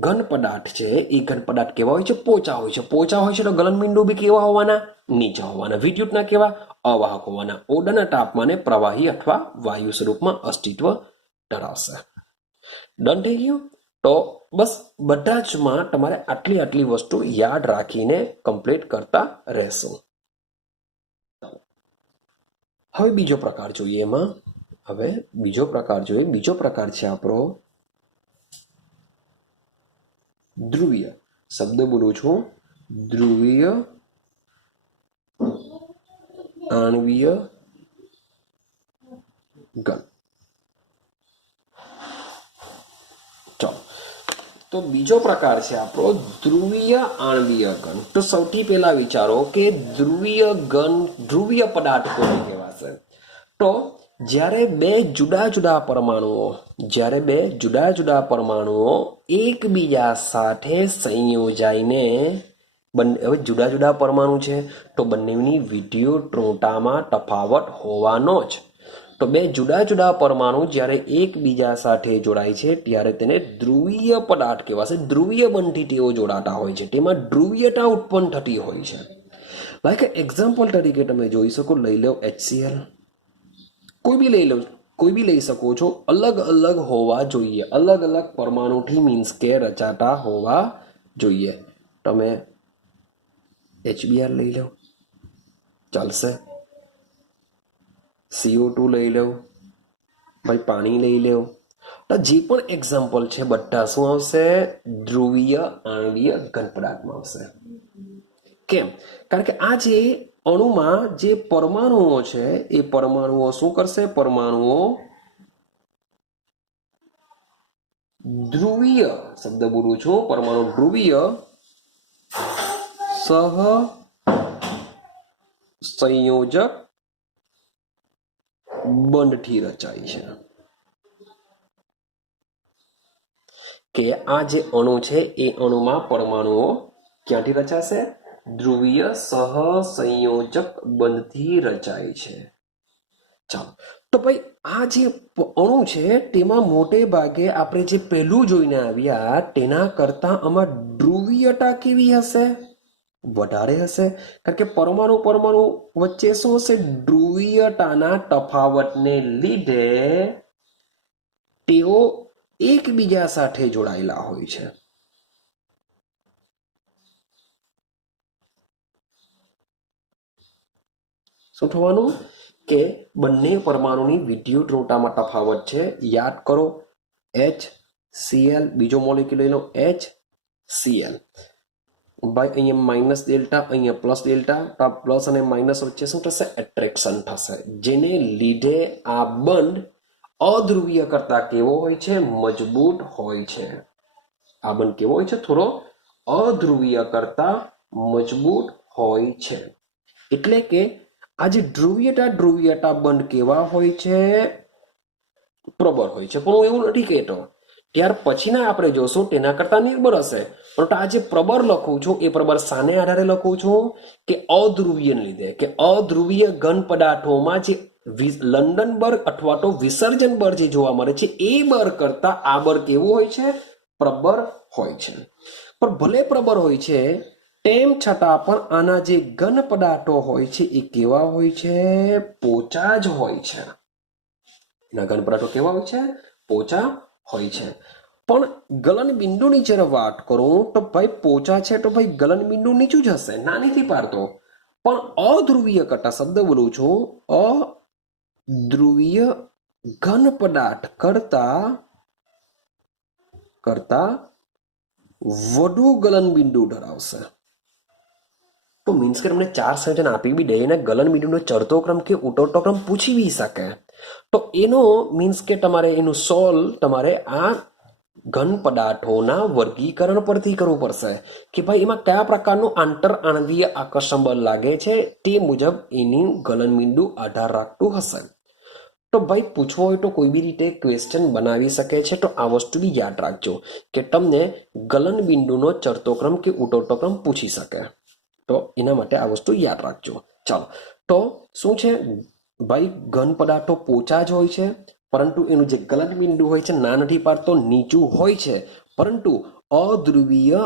ઘન પદાર્થ છે એ ઘન પદાર્થ કેવા હોય છે? પોચા હોય છે. પોચા હોય છે તો ગલન બિંદુ બી કેવા હોવાના? નીચા હોવાના. વિદ્યુતના કેવા? અવાહક હોવાના. ઓરડાના તાપમાને પ્રવાહી અથવા વાયુ સ્વરૂપમાં અસ્તિત્વ ધરાવશે. ડન થઈ ગયું? તો બસ બધા જ માં તમારે આટલી વસ્તુ યાદ રાખીને કમ્પ્લીટ કરતા રહેશો. હવે બીજો પ્રકાર જોઈએ એમાં. બીજો પ્રકાર છે આપણો ધ્રુવીય શબ્દ બોલું છું, ધ્રુવીય આણવીય ઘન. ચલો, તો બીજો પ્રકાર છે આપણો ધ્રુવીય આણવીય ઘન. તો સૌથી પહેલા વિચારો કે ધ્રુવીય ઘન, ધ્રુવીય પદાર્થ કોને કહેવાશે? તો જ્યારે બે જુદા જુદા પરમાણુઓ એકબીજા સાથે સંયોજાઈને, હવે જુદા જુદા પરમાણુ છે તો બંનેની વિદ્યુતઋણતામાં તફાવત હોવાનો જ. તો બે જુદા પરમાણુ જ્યારે એકબીજા સાથે જોડાય છે ત્યારે તેને ધ્રુવીય પદાર્થ કહેવાશે. ધ્રુવીય બનથી તેઓ જોડાતા હોય છે, તેમાં ધ્રુવીયતા ઉત્પન્ન થતી હોય છે. લાઈક એક્ઝામ્પલ તરીકે તમે જોઈ શકો, લઈ લો HCl. કોઈ બી લઈ શકો છો. અલગ અલગ હોવા જોઈએ, અલગ અલગ પરમાણુથી મીન્સ કે રચાતા હોવા જોઈએ. તમે HBr લઈ લો, ચાલશે. CO2 લઈ લો, ભાઈ પાણી લઈ લો. તો જે પણ એક્ઝામ્પલ છે બધા શું આવશે? ધ્રુવીય આણવીય ઘન પદાર્થમાં આવશે. કેમ? કારણ કે આ જે અણુમાં જે પરમાણુઓ છે એ પરમાણુઓ શું કરશે? પરમાણુઓ ધ્રુવીય, શબ્દ બોલું છું, પરમાણુ ધ્રુવીય સહ સંયોજક બંધથી રચાય છે. કે આ જે અણુ છે એ અણુમાં પરમાણુઓ ક્યાંથી રચાશે? ધ્રુવીય સહસંયોજક બંધથી રચાય છે. ચાલો, તો ભાઈ આ જે અણુ છે તેમાં મોટે ભાગે આપણે જે પહેલું જોઈને આવ્યા તેના કરતા આમાં ધ્રુવીયતા કેવી હશે? વધારે હશે. કારણ કે પરમાણુ વચ્ચે શું હશે? ધ્રુવીયતાના તફાવતને લીધે તેઓ એકબીજા સાથે જોડાયેલા હોય છે. શું થવાનું? કે બંને પરમાણુની વિદ્યુતઋણતામાં તફાવત છે. યાદ કરો, HCl, બીજો મોલેક્યુલ લઈ લો HCl. ભાઈ અહીંયા માઇનસ ડેલ્ટા, અહીંયા પ્લસ ડેલ્ટા. તો આ પ્લસ અને માઇનસ વચ્ચે શું થશે? એટ્રેક્શન થશે, જેને લીધે આ બંધ અધ્રુવીય કરતા કેવો હોય છે? મજબૂત હોય છે. આ બંધ કેવો હોય છે? થોડો અધ્રુવીય કરતા મજબૂત હોય છે. એટલે કે આ જે ધ્રુવીયતા બંધ કેવા હોય છે? પ્રબળ હોય છે. પણ હું એવું નથી કહેતો, ત્યાર પછીના આપણે જોશું તેના કરતા નિર્બળ હશે. પરંતુ આ જે પ્રબળ લખું છું એ પ્રબળ શાને આધારે લખું છું? કે અધ્રુવીયને લીધે, કે અધ્રુવીય ઘન પદાર્થોમાં જે લંડન બળ અથવા તો વિસર્જન બળ જે જોવા મળે છે એ બળ કરતા આ બળ કેવું હોય છે? પ્રબળ હોય છે. પણ ભલે પ્રબળ હોય છે તેમ છતાં પણ આના જે ઘન પદાર્થો હોય છે એ કેવા હોય છે? પોચા જ હોય છે. એના ઘન પદાર્થો કેવા હોય છે? પોચા હોય છે. પણ ગલન બિંદુની જ્યારે વાત કરું તો ભાઈ પોચા છે તો ભાઈ ગલન બિંદુ નીચું જ હશે, ના નથી પાડતો. પણ અધ્રુવીય કરતા, શબ્દ બોલું છું, અધ્રુવીય ઘન પદાર્થ કરતા વધુ ગલન બિંદુ ધરાવશે. તો મીન્સ કે તમને 4 સંયોજન આપી બી દે ને ગલન બિંદુનો ચડતો ક્રમ કે ઉતરતો ક્રમ પૂછી બી શકે, તો એનો મીન્સ કે તમારે એનું સોલ્વ તમારે આ ઘન પદાર્થોના વર્ગીકરણ પરથી કરવું પડશે કે ભાઈ એમાં કયા પ્રકારનું આંતર આણવીય આકર્ષણ બળ લાગે છે, તે મુજબ એની ગલન બિંદુ આધાર રાખતું હશે. તો ભાઈ પૂછવો હોય તો કોઈ બી રીતે ક્વેશ્ચન બનાવી શકે છે. તો આ વસ્તુ બી યાદ રાખજો કે તમને ગલન બિંદુનો ચડતો ક્રમ કે ઉતરતો ક્રમ પૂછી શકે. તો એના માટે આ વસ્તુ યાદ રાખજો. ચાલો, તો શું છે ભાઈ? ઘન પદાર્થો પોચા જ હોય છે, પરંતુ એનું જે ગલન બિંદુ હોય છે ના નથી પાડતો, નીચું હોય છે. પરંતુ અધ્રુવીય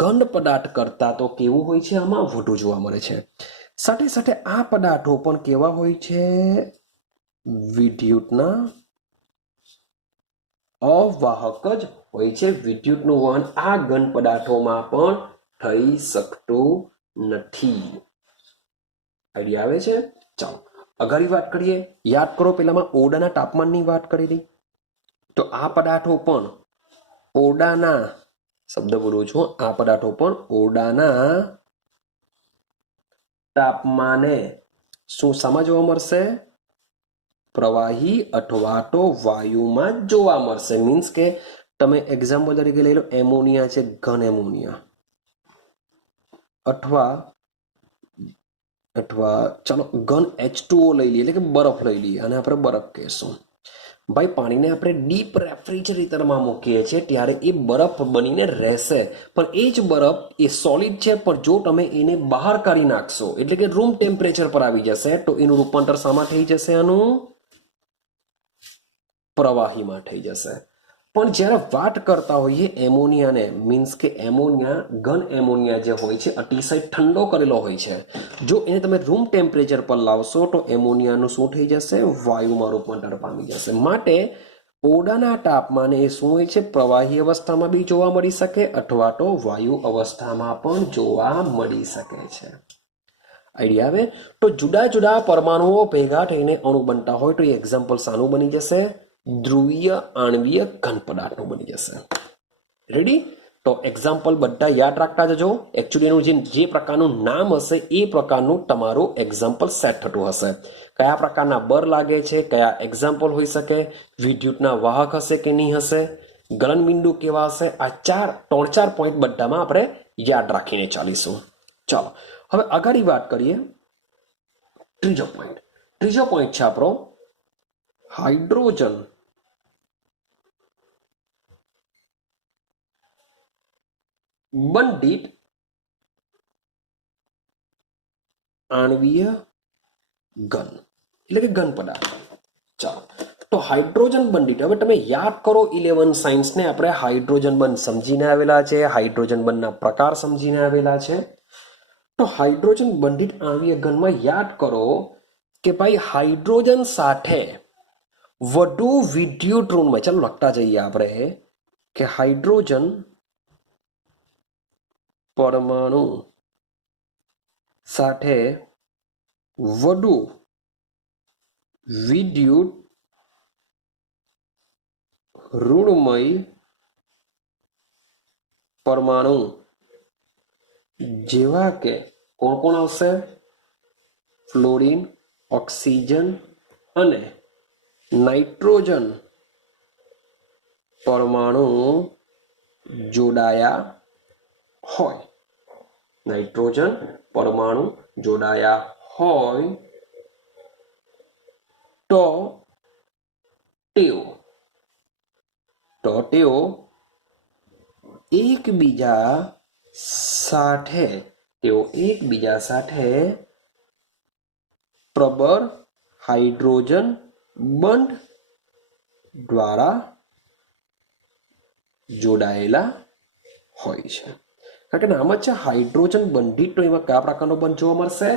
ઘન પદાર્થ કરતા તો કેવું હોય છે? આમાં વધુ જોવા મળે છે. સાથે સાથે આ પદાર્થો પણ કેવા હોય છે? વિદ્યુતના અવાહક જ હોય છે. વિદ્યુતનું વહન આ ઘન પદાર્થોમાં પણ થઈ શકતું નથી. આઈડિયા આવે છે? ચાલો આગળ વાત કરીએ. યાદ કરો, પેલામાં ઓરડાના તાપમાનની વાત કરી હતી. તો આ પદાર્થો પણ ઓરડાના શબ્દ બોલું છું, આ પદાર્થો પણ ઓરડાના તાપમાને શું શામાં જોવા મળશે? પ્રવાહી અથવા તો વાયુમાં જોવા મળશે. મીન્સ કે તમે એક્ઝામ્પલ તરીકે લઈ લો, એમોનિયા છે, ઘન એમોનિયા, અથવા અથવા ચાલો ઘન H2O લઈ લઈએ, એટલે કે બરફ લઈ લઈએ, અને આપણે બરફ કહેશું. ભાઈ પાણીને આપણે ડીપ રેફ્રિજરેટરમાં મૂકીએ છીએ ત્યારે એ બરફ બનીને રહેશે, પણ એ જ બરફ એ સોલિડ છે, પણ જો તમે એને બહાર કાઢી નાખશો એટલે કે રૂમ ટેમ્પરેચર પર આવી જશે તો એનું રૂપાંતર શામાં થઈ જશે? આનું પ્રવાહીમાં થઈ જશે. પણ જ્યારે વાત કરતા હોઈએ એમોનિયાને, મીન્સ કે એમોનિયા, ઘન એમોનિયા જે હોય છે અતિશય ઠંડો કરેલો હોય છે, જો એને તમે રૂમ ટેમ્પરેચર પર લાવશો તો એમોનિયાનું શું થઈ જશે? વાયુમાં રૂપાંતર પામી જશે. માટે ઓરડાના તાપમાને એ શું હોય છે? પ્રવાહી અવસ્થામાં બી જોવા મળી શકે અથવા તો વાયુ અવસ્થામાં પણ જોવા મળી શકે છે. આઈડિયા આવે? તો જુદા જુદા પરમાણુઓ ભેગા થઈને અણુ બનતા હોય તો એ એક્ઝામ્પલ શાનું બની જશે? ધ્રુવીય આણવીય ઘન પદાર્થનું બની જશે. રેડી? તો એક્ઝામ્પલ બધા યાદ રાખતા જજો. એકચ્યુઅલી એનું જે પ્રકારનું નામ હશે એ પ્રકારનું તમારું એક્ઝામ્પલ સેટ થતું હશે. કયા પ્રકારના બર લાગે છે, કયા એક્ઝામ્પલ હોઈ શકે, વિદ્યુતના વાહક હશે કે નહીં હશે, ગલનબિંદુ કેવા હશે, આ ત્રણ ચાર પોઈન્ટ બધામાં આપણે યાદ રાખીને ચાલીશું. ચાલો હવે આગળ વાત કરીએ. ત્રીજો પોઈન્ટ છે આપણો હાઇડ્રોજન બંધિત આણવીય ઘન, એટલે કે ઘન પદાર્થ. ચાલો તો હાઇડ્રોજન બંધિત, હવે તમે યાદ કરો 11 સાયન્સને આપણે હાઇડ્રોજન બંધ સમજીને આવેલા છે, હાઇડ્રોજન બંધના પ્રકાર સમજીને આવેલા છે. તો હાઇડ્રોજન બંધિત આણવીય ઘનમાં યાદ કરો કે ભાઈ હાઇડ્રોજન સાથે વધુ વિદ્યુત ઋણમય, ચાલો લખતા જઈએ આપણે કે હાઇડ્રોજન પરમાણુ સાથે વધુ વિદ્યુત ઋણમય પરમાણુ જેવા કે કોણ કોણ આવશે? ફ્લોરિન, ઓક્સિજન અને નાઇટ્રોજન પરમાણુ જોડાયા હોય. નાઇટ્રોજન પરમાણુ જોડાયા હોય તો તેઓ એકબીજા સાથે પ્રબળ હાઇડ્રોજન બંધ દ્વારા જોડાયેલા હોય છે. કારણ કે નામ જ છે હાઇડ્રોજન બંધિત, તો એમાં કયા પ્રકારનો બંધ જોવા મળશે?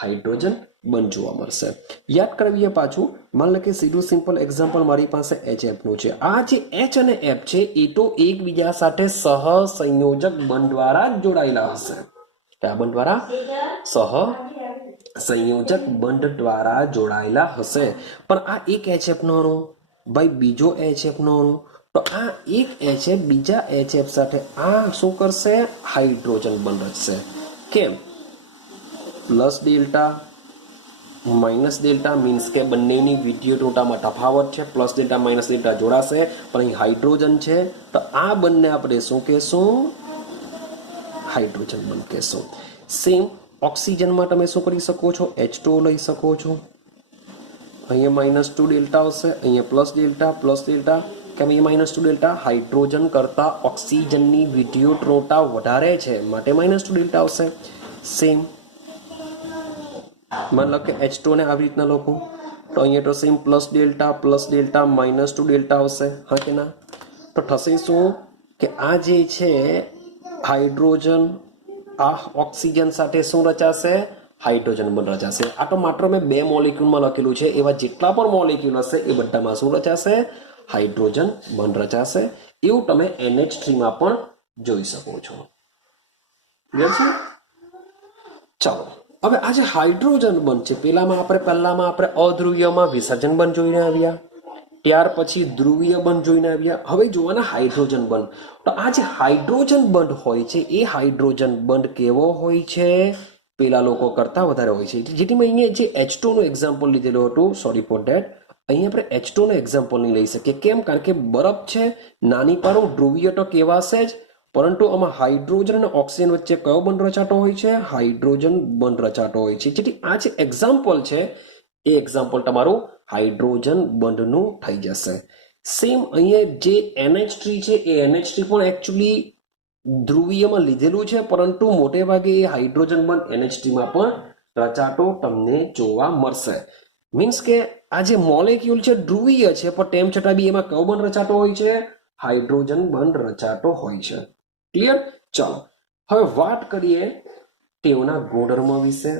હાઇડ્રોજન બંધ જોવા મળશે. યાદ કરવીએ પાછું, માન લો કે સીધું સિમ્પલ એક્ઝામ્પલ મારી પાસે HF નું છે. આ જે H અને F છે એ તો એકબીજા સાથે સહસંયોજક બંધ દ્વારા જોડાયેલા હશે. કયા બંધ દ્વારા? સહસંયોજક બંધ દ્વારા જોડાયેલા હશે. પણ આ એક HF નો અણુ, ભાઈ બીજો HF નો અણુ, તો આ એક HF બીજા HF સાથે આ શું કરશે? હાઇડ્રોજન બંધ રચશે. કેમ? Plus delta minus delta, means કે બંનેની વિદ્યુત ઋણતામાં તફાવત છે. પ્લસ ડેલ્ટા માઇનસ ડેલ્ટા જોડાશે, પણ અહીં હાઇડ્રોજન છે તો આ બંને આપણે શું કહેશું? હાઇડ્રોજન બંધ કહેશું. સેમ ઓક્સિજનમાં તમે શું કરી શકો છો? H2O લઈ શકો છો. અહીંયા -2 ડેલ્ટા આવશે, અહીંયા પ્લસ ડેલ્ટા. કેમ અહીંયા -2 ડેલ્ટા? હાઇડ્રોજન કરતા ઓક્સિજનની વિદ્યુત ઋણતા વધારે છે માટે -2 ડેલ્ટા આવશે. સેમ માન લો કે H2O ને આવી રીતના લખું તો અહીંયા તો સેમ પ્લસ ડેલ્ટા -2 ડેલ્ટા આવશે. હા કે ના? તો થશે શું કે આ જે છે હાઇડ્રોજન આ ઓક્સિજન સાથે શું રચાશે? હાઇડ્રોજન બંધ રચાશે. આ તો માત્ર મેં 2 મોલિક્યુલમાં લખેલું છે, એવા જેટલા પણ મોલિક્યુલ હશે એ બધામાં શું રચાશે? હાઇડ્રોજન બંધ રચાશે. એવું તમે NH3માં પણ જોઈ શકો છો. ક્લિયર છે? ચાલો હવે આ જે હાઇડ્રોજન બંધ છે, પહેલામાં આપણે અધ્રુવીયમાં વિસર્જન બંધ જોઈને આવ્યા. ત્યાર પછી ધ્રુવીય બંધ જોઈને આવ્યા. હવે જોવાના હાઇડ્રોજન બંધ. તો આ જે હાઇડ્રોજન બંધ હોય છે એ હાઇડ્રોજન બંધ કેવો હોય છે? પેલા લોકો કરતા વધારે હોય છે. જેથી મેં અહીંયા જે H2 નું એક્ઝામ્પલ લીધેલું હતું, સોરી ફોર ધેટ, અહીંયા આપણે H2 નું એક્ઝામ્પલ નહીં લઈ શકીએ. કેમ? કારણ કે બરફ છે, નાની પારું ધ્રુવીય તો કહેવાશે જ, પરંતુ આમાં હાઇડ્રોજન અને ઓક્સિજન વચ્ચે કયો બંધ રચાતો હોય છે? હાઇડ્રોજન બંધ રચાતો હોય છે. જેથી આ જે એક્ઝામ્પલ છે એ એક્ઝામ્પલ તમારું હાઇડ્રોજન બંધનું થઈ જશે. સેમ અહીંયા જે NH3 છે એ NH3 પણ એકચ્યુઅલી ધ્રુવીયમાં લીધેલું છે, પરંતુ મોટે ભાગે એ હાઇડ્રોજન બંધ NH3 માં પણ રચાતો તમને જોવા મળશે. મીન્સ કે આ જે મોલેક્યુલ છે ધ્રુવીય છે, પણ તેમ છતાં બી એમાં કયો બંધ રચાતો હોય છે? હાઇડ્રોજન બંધ રચાતો હોય છે. ક્લિયર? ચાલો હવે વાત કરીએ તેઓના ગુણધર્મ વિશે.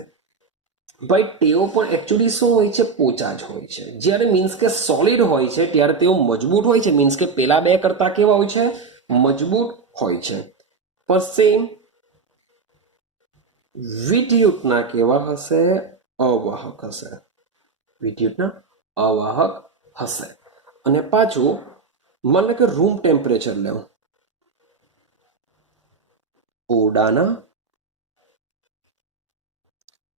ભાઈ તેઓ પણ એકચ્યુઅલી શું હોય છે? પોચા જ હોય છે. જ્યારે મીન્સ કે સોલિડ હોય છે ત્યારે તેઓ મજબૂત હોય છે. મીન્સ કે પેલા બે કરતા કેવા હોય છે? મજબૂત હોય છે. પણ સેમ વિદ્યુતના કેવા હશે? અવાહક હશે. વિદ્યુતના અવાહક હશે. અને પાછું માનો કે રૂમ ટેમ્પરેચર લેવું, ઓરડાના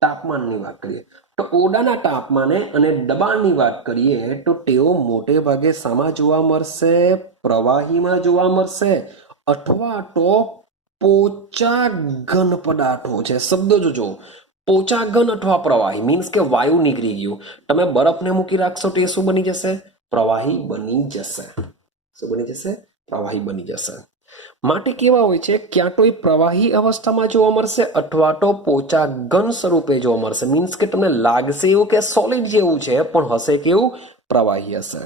તાપમાનની વાત કરીએ તો ઓરડાના તાપમાને અને દબાણની વાત કરીએ તો તેઓ મોટે ભાગે શામાં જોવા મળશે? પ્રવાહીમાં જોવા મળશે, અથવા તો પોચા ઘન પદાર્થો છે. શબ્દો જોજો, પોચા ઘન અથવા પ્રવાહી. મીન્સ કે વાયુ નીકળી ગયું, તમે બરફને મૂકી રાખશો તો એ શું બની જશે? પ્રવાહી બની જશે. શું બની જશે? પ્રવાહી બની જશે. માટે કેવા હોય છે? ક્યાં તો એ પ્રવાહી અવસ્થામાં જોવા મળશે અથવા તો પોચા ઘન સ્વરૂપે જોવા મળશે. મીન્સ કે તમને લાગશે એવું કે સોલિડ જેવું છે, પણ હશે કેવું? પ્રવાહી હશે.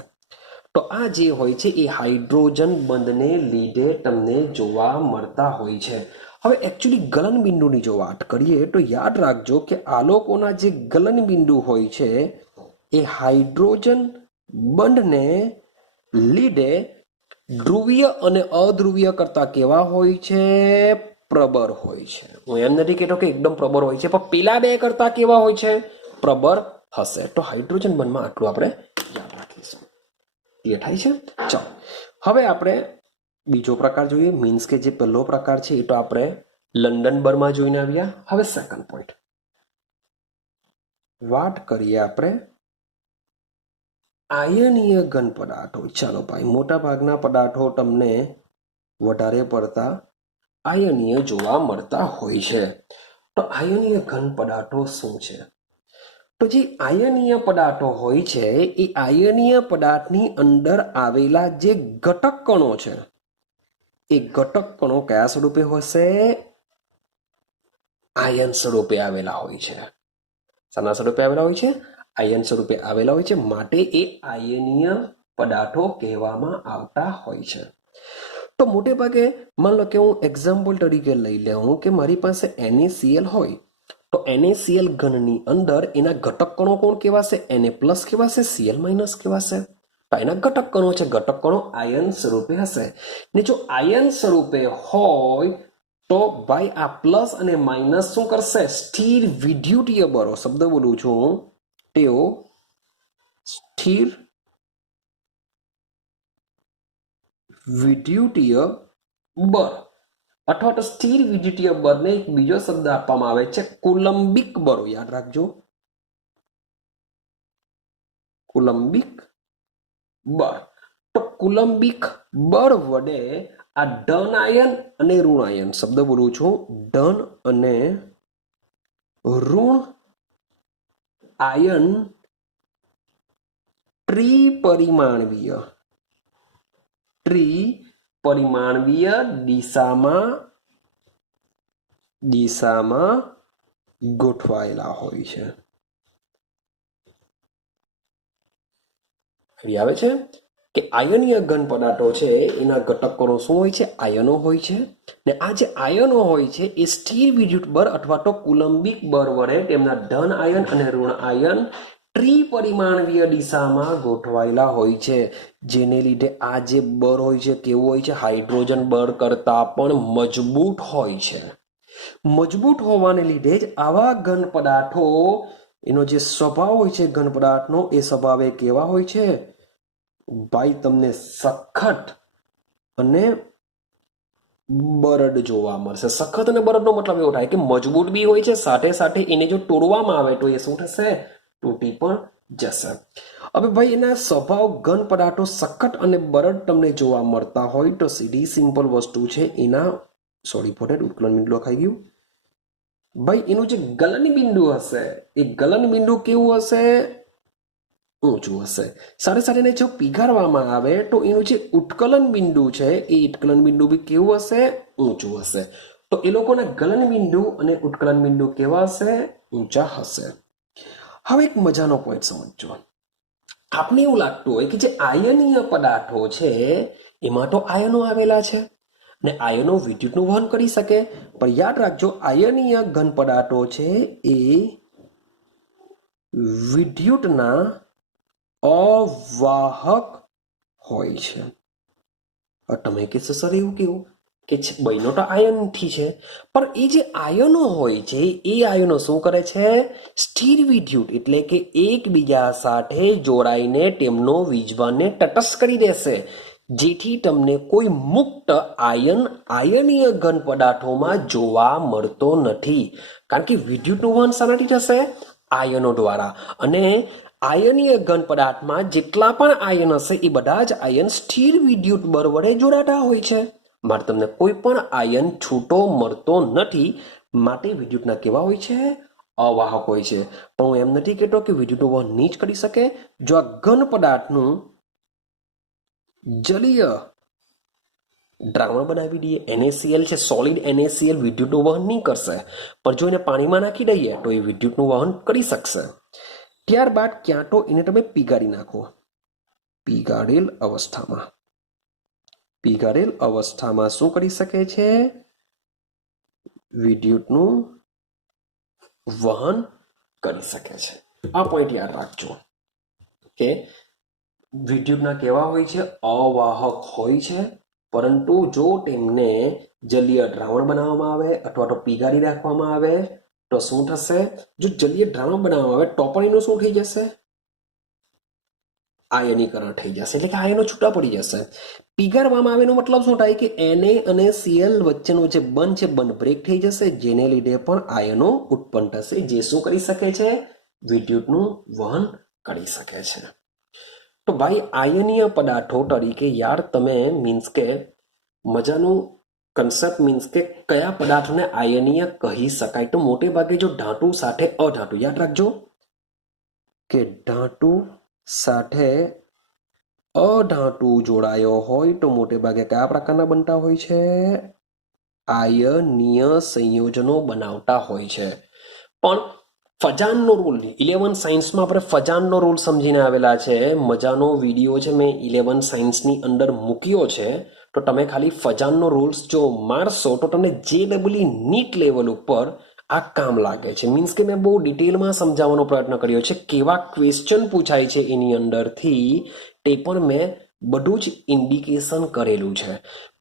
તો આ જે હોય છે એ હાઇડ્રોજન બંધને લીધે તમને જોવા મળતા હોય છે. હવે એકચ્યુઅલી ગલનબિંદુની જો વાત કરીએ તો યાદ રાખજો કે આલોકોના જે ગલનબિંદુ હોય છે એ હાઇડ્રોજન બંધને લીધે ધ્રુવીય અને અધ્રુવીય કરતા કેવા હોય છે? પ્રબળ હોય છે. હું એમ નથી કહેતો કે એકદમ પ્રબળ હોય છે, પણ પેલા બે કરતા કેવા હોય છે? પ્રબળ હશે. તો હાઇડ્રોજન બંધમાં આટલું આપણે યાદ રાખીશું. ક્લિયર થાય છે? ચાલો હવે આપણે બીજો પ્રકાર જોઈએ. મીન્સ કે જે પહેલો પ્રકાર છે એ તો આપણે લંડન બરમાં જોઈને આવ્યા. હવે સેકન્ડ પોઈન્ટ વાત કરીએ આપણે આયનીય ઘન પદાર્થો. ચાલો ભાઈ, મોટા ભાગના પદાર્થો તમને વધારે પડતા આયનીય જોવા મળતા હોય છે. તો આયનીય ઘન પદાર્થો શું છે? તો જે આયનીય પદાર્થો હોય છે એ આયનીય પદાર્થની અંદર આવેલા જે ઘટક કણો છે એ ઘટક કણો કયા સ્વરૂપે હશે? આયન સ્વરૂપે આવેલા હોય છે. શાના સ્વરૂપે આવેલા હોય છે? આયન સ્વરૂપે આવેલા હોય છે. માટે એ આયનીય પદાર્થો કહેવામાં આવતા હોય છે. તો મોટે ભાગે માન લો કે હું એક્ઝામ્પલ તરીકે લઈ લઉં કે મારી પાસે NaCl હોય, તો NaCl ઘનની અંદર એના ઘટક કણો કોણ કહેવાશે? Na+ કહેવાશે, Cl- કહેવાશે. તો એના ઘટક કણો છે. ઘટક કણો આયન સ્વરૂપે હશે. ને જો આયન સ્વરૂપે હોય તો ભાઈ આ પ્લસ અને માઇનસ શું કરશે? સ્થિર વિદ્યુતીય બળો, શબ્દ બોલું છું, તેઓ સ્થિર વિદ્યુતીય બળ અથવા તો સ્થિર વિદ્યુતીય બળને એક બીજો શબ્દ આપવામાં આવે છે કુલંબિક બળો. યાદ રાખજો, કુલંબિક બળ. તો કુલંબિક બળ વડે આ ધન આયન અને ઋણ આયન, શબ્દ બોલું છું, ધન અને ઋણ આયન ત્રિપરિમાણવીય દિશામાં ગોઠવાયેલા હોય છે. આવે છે કે આયનીય ઘન પદાર્થો છે એના ઘટક કણો શું હોય છે? આયનો હોય છે. ને આ જે આયનો હોય છે એ સ્થિર વિદ્યુત બળ અથવા તો કુલંબિક બળ વડે તેમના ધન આયન અને ઋણ આયન ત્રિપરિમાણવીય દિશામાં ગોઠવાયેલા હોય છે. જેને લીધે આ જે બળ હોય છે કેવું હોય છે? હાઇડ્રોજન બળ કરતા પણ મજબૂત હોય છે. મજબૂત હોવાને લીધે જ આવા ઘન પદાર્થો, એનો જે સ્વભાવ હોય છે ઘન પદાર્થનો, એ સ્વભાવે કેવા હોય છે? ભાઈ તમને સખત અને બરડ જોવા મળશે. સખત અને બરડનો મતલબ એવો થાય કે મજબૂત બી હોય છે, સાથે સાથે એને જો તોડવામાં આવે તો એ શું થશે? તૂટી પણ જશે. હવે ભાઈ એના સ્વભાવ ઘન પદાર્થો સખત અને બરડ તમને જોવા મળતા હોય તો સીધી સિમ્પલ વસ્તુ છે એના સોરી ફોર ધેટ ઉત્કલન બિંદુ લખાઈ ગયું. ભાઈ એનું જે ગલન બિંદુ હશે એ ગલન બિંદુ કેવું હશે? ઊંચું હશે. સાથે સાથે એને જો પીગારવામાં આવે તો એનું જે ઉત્કલન બિંદુ છે એ ઉત્કલન બિંદુ બી કેવું હશે? ઊંચું હશે. તો એ લોકોના ગલન બિંદુ અને ઉત્કલન બિંદુ કેવા હશે? ઊંચા હશે. હવે એક મજાનો પોઈન્ટ સમજો. આપને એવું લાગતું હોય કે જે આયનીય પદાર્થો છે એમાં તો આયનો આવેલા છે ને આયનો વિદ્યુતનું વહન કરી શકે, પણ યાદ રાખજો આયનીય ઘન પદાર્થો છે એ વિદ્યુતના અવાહક હોય છે. તમે કહેશો સર એવું કેવું કે બહેનો તો આયનથી છે, પણ એ જે આયનો હોય છે એ આયનો શું કરે છે? સ્થિર વિદ્યુત એટલે કે એકબીજા સાથે જોડાઈને તેમનો વીજભારને તટસ્થ કરી દેશે, જેથી તમને કોઈ મુક્ત આયનીય ઘન પદાર્થોમાં જોવા મળતો નથી. કારણ કે વિદ્યુતનું વહન શાનાથી થશે? આયનો દ્વારા. અને આયનીય ઘન પદાર્થમાં જેટલા પણ આયન હશે એ બધા જ આયન સ્થિર વિદ્યુત બળ વડે જોડાતા હોય છે. માટે તમને કોઈ પણ આયન છૂટો મળતો નથી. માટે વિદ્યુતના કેવા હોય છે? અવાહક હોય છે. પણ હું એમ નથી કહેતો કે વિદ્યુતનું વહન નહીં જ કરી શકે. જો આ ઘન પદાર્થનું જલીય દ્રાવણ બનાવી દઈએ, NaCl છે, સોલિડ NaCl વિદ્યુતનું વહન નહીં કરશે, પણ જો એને પાણીમાં નાખી દઈએ તો એ વિદ્યુતનું વહન કરી શકશે. ત્યારબાદ ક્યાં તો એને તમે પીગાડી નાખો. પીગાડેલ અવસ્થામાં શું કરી શકે છે? વિદ્યુતનું વહન કરી શકે છે. આ પોઈન્ટ યાદ રાખજો કે વિદ્યુતના કેવા હોય છે? અવાહક હોય છે. પરંતુ જો તેમને જલીય દ્રાવણ બનાવવામાં આવે અથવા તો પીગાડી રાખવામાં આવે તો શું થશે? જો જલીય દ્રાવણ બનાવવામાં આવે તો પણ એનું શું થઈ જશે? આયનીકરણ થઈ જશે, એટલે કે આયનો છૂટા પડી જશે. પીગારવામાં આવે એનો મતલબ શું થાય કે Na અને Cl વચ્ચેનો જે બંધ છે બંધ બ્રેક થઈ જશે, જેને લીધે પણ આયનો ઉત્પન્ન થશે, જે શું કરી શકે છે? વિદ્યુતનું વહન કરી શકે છે. તો ભાઈ આયનીય પદાર્થો તરીકે યાર તમે મીન્સ કે મજાનું કન્સેપ્ટ મીન્સ કે કયા પદાર્થને આયનીય કહી શકાય. તો મોટે ભાગે જો ધાતુ સાથે અધાતુ, યાદ રાખજો કે ધાતુ સાથે અધાતુ જોડાયો હોય તો મોટે ભાગે કયા પ્રકારના બનતા હોય છે? આયનીય સંયોજનો બનાવતા હોય છે. પણ ફજાનનો રૂલ 11 સાયન્સમાં આપણે ફજાનનો રૂલ સમજીને આવેલા છે. મજાનો વિડીયો છે મેં 11 સાયન્સની અંદર મૂક્યો છે, તો તમે ખાલી ફજાનનો રૂલ્સ જો મારશો તો તમને JEE નીટ લેવલ ઉપર આ કામ લાગે છે. મીન્સ કે મેં બહુ ડિટેલમાં સમજાવવાનો પ્રયત્ન કર્યો છે. કેવા ક્વેશ્ચન પૂછાય છે એની અંદરથી તે પણ મેં બધું જ ઇન્ડિકેશન કરેલું છે.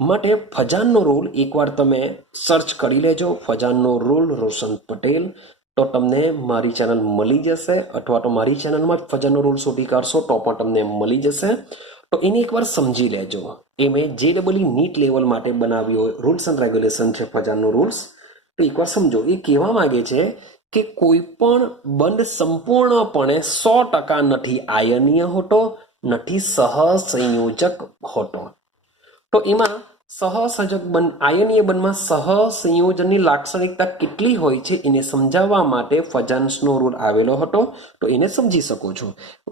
માટે ફજાનનો રૂલ એકવાર તમે સર્ચ કરી લેજો, ફજાનનો રૂલ રોશન પટેલ, તો તમને મારી ચેનલ મળી જશે, અથવા તો મારી ચેનલમાં જ ફજાનનો રૂલ શોધી કાઢશો તો પણ તમને મળી જશે. તો એને એકવાર સમજી લેજો. એ મેં JEE નીટ લેવલ માટે બનાવ્યો રૂલ્સ એન્ડ રેગ્યુલેશન છે ફજાનનો રૂલ્સ. તો એકવાર સમજો. એ કહેવા માંગે છે કે કોઈ પણ બંધ સંપૂર્ણપણે 100% નથી આયનીય હોતો, નથી સહસંયોજક હોતો. તો એમાં સહસંયોજક આયનીય બંધમાં સહસંયોજનની લાક્ષણિકતા કેટલી હોય છે એને સમજાવવા માટે ફજાન્સનો રૂલ આવેલો હતો. તો એને સમજી શકો છો.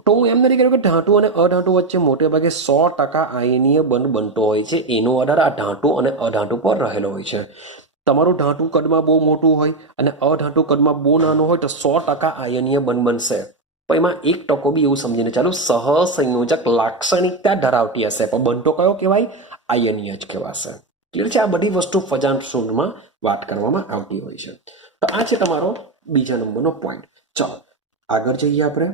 તો હું એમ નથી કહ્યું કે ધાતુ અને અધાતુ વચ્ચે મોટે ભાગે 100% આયનીય બંધ બનતો હોય છે. એનો આધાર આ ધાતુ અને અધાતુ પર રહેલો હોય છે. તમારું ધાતુ કદમાં બહુ મોટું હોય અને અધાતુ કદમાં બહુ નાનું હોય તો 100% આયનીય બંધ બનશે. પણ એમાં 1% બી એવું સમજીને ચાલો સહસંયોજક લાક્ષણિકતા ધરાવતી હશે, પણ બનતો કયો કહેવાય? આયનીય જ કહેવાશે. ક્લિયર છે? આ બધી વસ્તુ ફજાન શોધમાં વાત કરવામાં આવતી હોય છે. તો આ છે તમારો બીજા નંબરનો પોઈન્ટ. ચાલો આગળ જઈએ આપણે.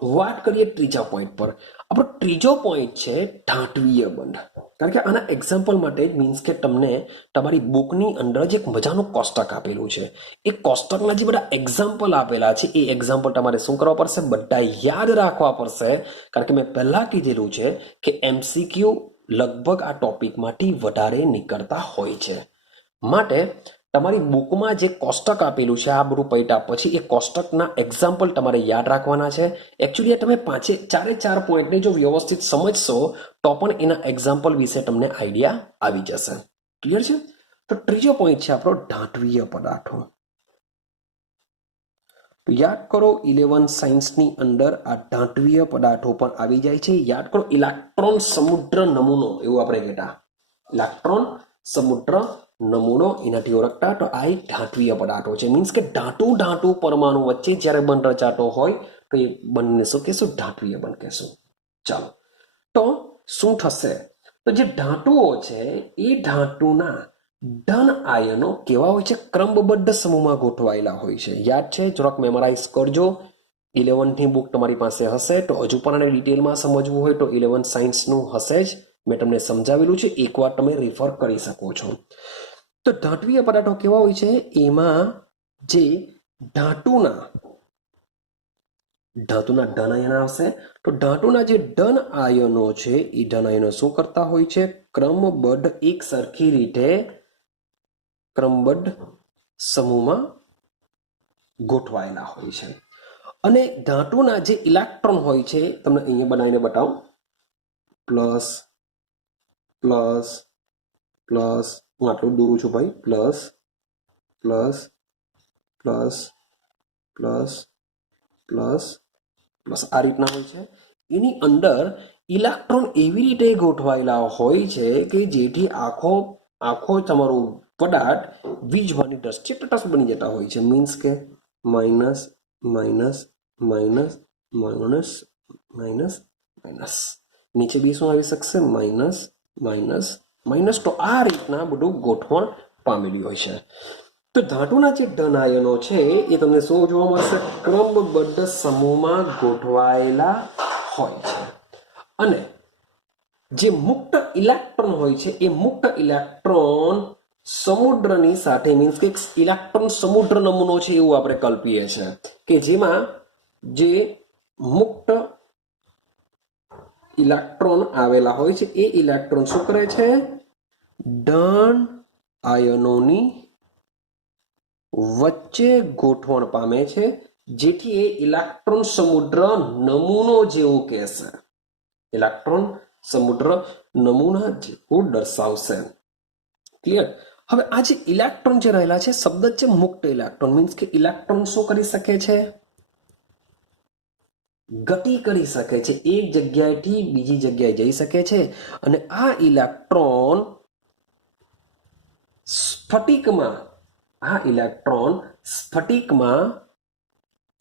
વાત કરીએ ત્રીજા પોઈન્ટ પર. આપણો ત્રીજો પોઈન્ટ છે ધાટવીય બંધ. કારણ કે આના એક્ઝામ્પલ માટે જ મીન્સ કે તમને તમારી બુકની અંદર જ એક મજાનું કોષ્ટક આપેલું છે. એ કોષ્ટકના જે બધા એક્ઝામ્પલ આપેલા છે એ એક્ઝામ્પલ તમારે શું કરવા પડશે? બધા યાદ રાખવા પડશે. કારણ કે મેં પહેલા કીધેલું છે કે MCQ લગભગ આ ટોપિકમાંથી વધારે નીકળતા હોય છે. માટે તમારી બુકમાં જે કોષ્ટક આપેલું છે આ બધું પૈટા પછી એ કોષ્ટકના એક્ઝામ્પલ તમારે યાદ રાખવાના છે. એકચ્યુઅલી તમે ચારે ચાર પોઈન્ટને જો વ્યવસ્થિત સમજશો તો પણ એના એક્ઝામ્પલ વિશે તમને આઈડિયા આવી જશે. ક્લિયર છે? તો ત્રીજો પોઈન્ટ છે આપણો ધાટવીય પદાર્થો. તો યાદ કરો 11 સાયન્સની અંદર આ ધાટવીય પદાર્થો પણ આવી જાય છે. યાદ કરો ઇલેક્ટ્રોન સમુદ્ર નમૂનો એવું આપણે કહેતા. ઇલેક્ટ્રોન સમુદ્ર નમૂનો એનાથી ઓળખતા. તો આ એક ધાટવીય પદાર્થો છે. મીન્સ કે ધાતુ પરમાણુ વચ્ચે જ્યારે બંધ રચાતો હોય તો એ બંને શું કહેશું? ધાટવીય બંધ કહેશું. ચાલો, તો શું થશે? તો જે ધાતુઓ છે એ ધાતુના ધન આયનો કેવા હોય છે? ક્રમબદ્ધ સમૂહમાં ગોઠવાયેલા હોય છે. યાદ છે? જરાક મેમરાઇઝ કરજો. 11ની બુક તમારી પાસે હશે તો હજુ પણ આને ડિટેલમાં સમજવું હોય તો 11 સાયન્સનું હશે જ. મેં તમને સમજાવેલું છે, એકવાર તમે રિફર કરી શકો છો. તો ધાટવીય પદાર્થો કેવા હોય છે? એમાં જે ધાતુના ધન આયન આવશે. તો ધાતુના જે ધન આયનો છે એ ધન આયનો શું કરતા હોય છે? ક્રમબદ્ધ એક સરખી રીતે ક્રમબદ્ધ સમૂહમાં ગોઠવાયેલા હોય છે. અને ધાતુના જે ઇલેક્ટ્રોન હોય છે, તમને અહીંયા બનાવીને બતાવું. પ્લસ પ્લસ પ્લસ, હું આટલું દોરું છું ભાઈ. Plus plus plus plus plus plus આ રીતના હોય છે. એની અંદર ઇલેક્ટ્રોન એવી રીતે ગોઠવાયેલા હોય છે કે જેથી આખો તમારો પદાર્થ વીજવાની દ્રષ્ટિએ તટસ્થ બની જતા હોય છે. મીન્સ કે minus minus minus minus minus minus, નીચે બી શું આવી શકશે? Minus minus minus. તો આ રીતના બધું ગોઠવણ પામેલી હોય છે. તો ધાતુના જે ધન આયનો છે એ તમને શું જોવા મળશે? ક્રમબદ્ધ સમૂહમાં ગોઠવાયેલા હોય છે. અને જે મુક્ત ઇલેક્ટ્રોન હોય છે એ મુક્ત ઇલેક્ટ્રોન સમુદ્રની સાથે, મીન્સ કે ઇલેક્ટ્રોન સમુદ્ર નમૂનો છે એવું આપણે કલ્પીએ છીએ કે જેમાં જે મુક્ત ઇલેક્ટ્રોન આવેલા હોય છે એ ઇલેક્ટ્રોન શું કરે છે? ધન આયનોની વચ્ચે ગોઠવણ પામે છે, જેથી એ ઇલેક્ટ્રોન સમુદ્ર નમૂનો જેવું કહેશે. ઇલેક્ટ્રોન સમુદ્ર નમૂના જેવું દર્શાવશે. ક્લિયર? હવે આ જે ઇલેક્ટ્રોન જે રહેલા છે, શબ્દ છે મુક્ત ઇલેક્ટ્રોન. મીન્સ કે ઇલેક્ટ્રોન શું કરી શકે છે? ગતિ કરી શકે છે, એક જગ્યાએથી બીજી જગ્યાએ જઈ શકે છે. અને આ ઇલેક્ટ્રોન સ્ફટિકમાં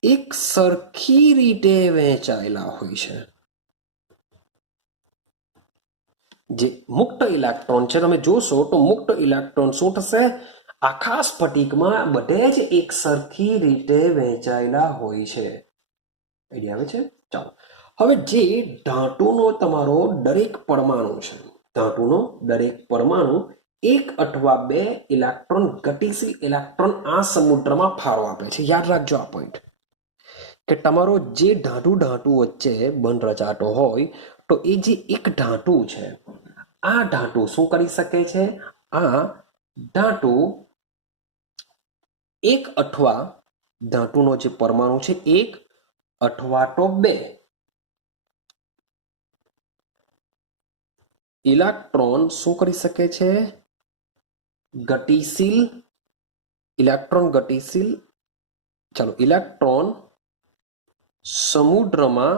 એક સરખી રીતે વહેંચાયેલા હોય છે. જે મુક્ત ઇલેક્ટ્રોન છે, તમે જોશો તો મુક્ત ઇલેક્ટ્રોન શું થશે? આખા સ્ફટિકમાં બધે જ એક સરખી રીતે વહેંચાયેલા હોય છે. આઈડિયા આવે છે? ચાલો, હવે જે ધાતુનો તમારો દરેક પરમાણુ છે, ધાતુનો દરેક પરમાણુ એક અથવા બે ઇલેક્ટ્રોન, ગતિશીલ ઇલેક્ટ્રોન આ સમુદ્રમાં ફાળો આપે છે. યાદ રાખજો આ પોઈન્ટ કે તમારો જે ધાતુ વચ્ચે બંધ રચાતો હોય તો એ જે એક ધાતુ છે, આ ધાતુ શું કરી શકે છે? આ ધાતુ એક અથવા ધાતુનો જે પરમાણુ છે એક અથવા તો બે ઇલેક્ટ્રોન શું કરી શકે છે? ગતિશીલ ઇલેક્ટ્રોન સમુદ્રમાં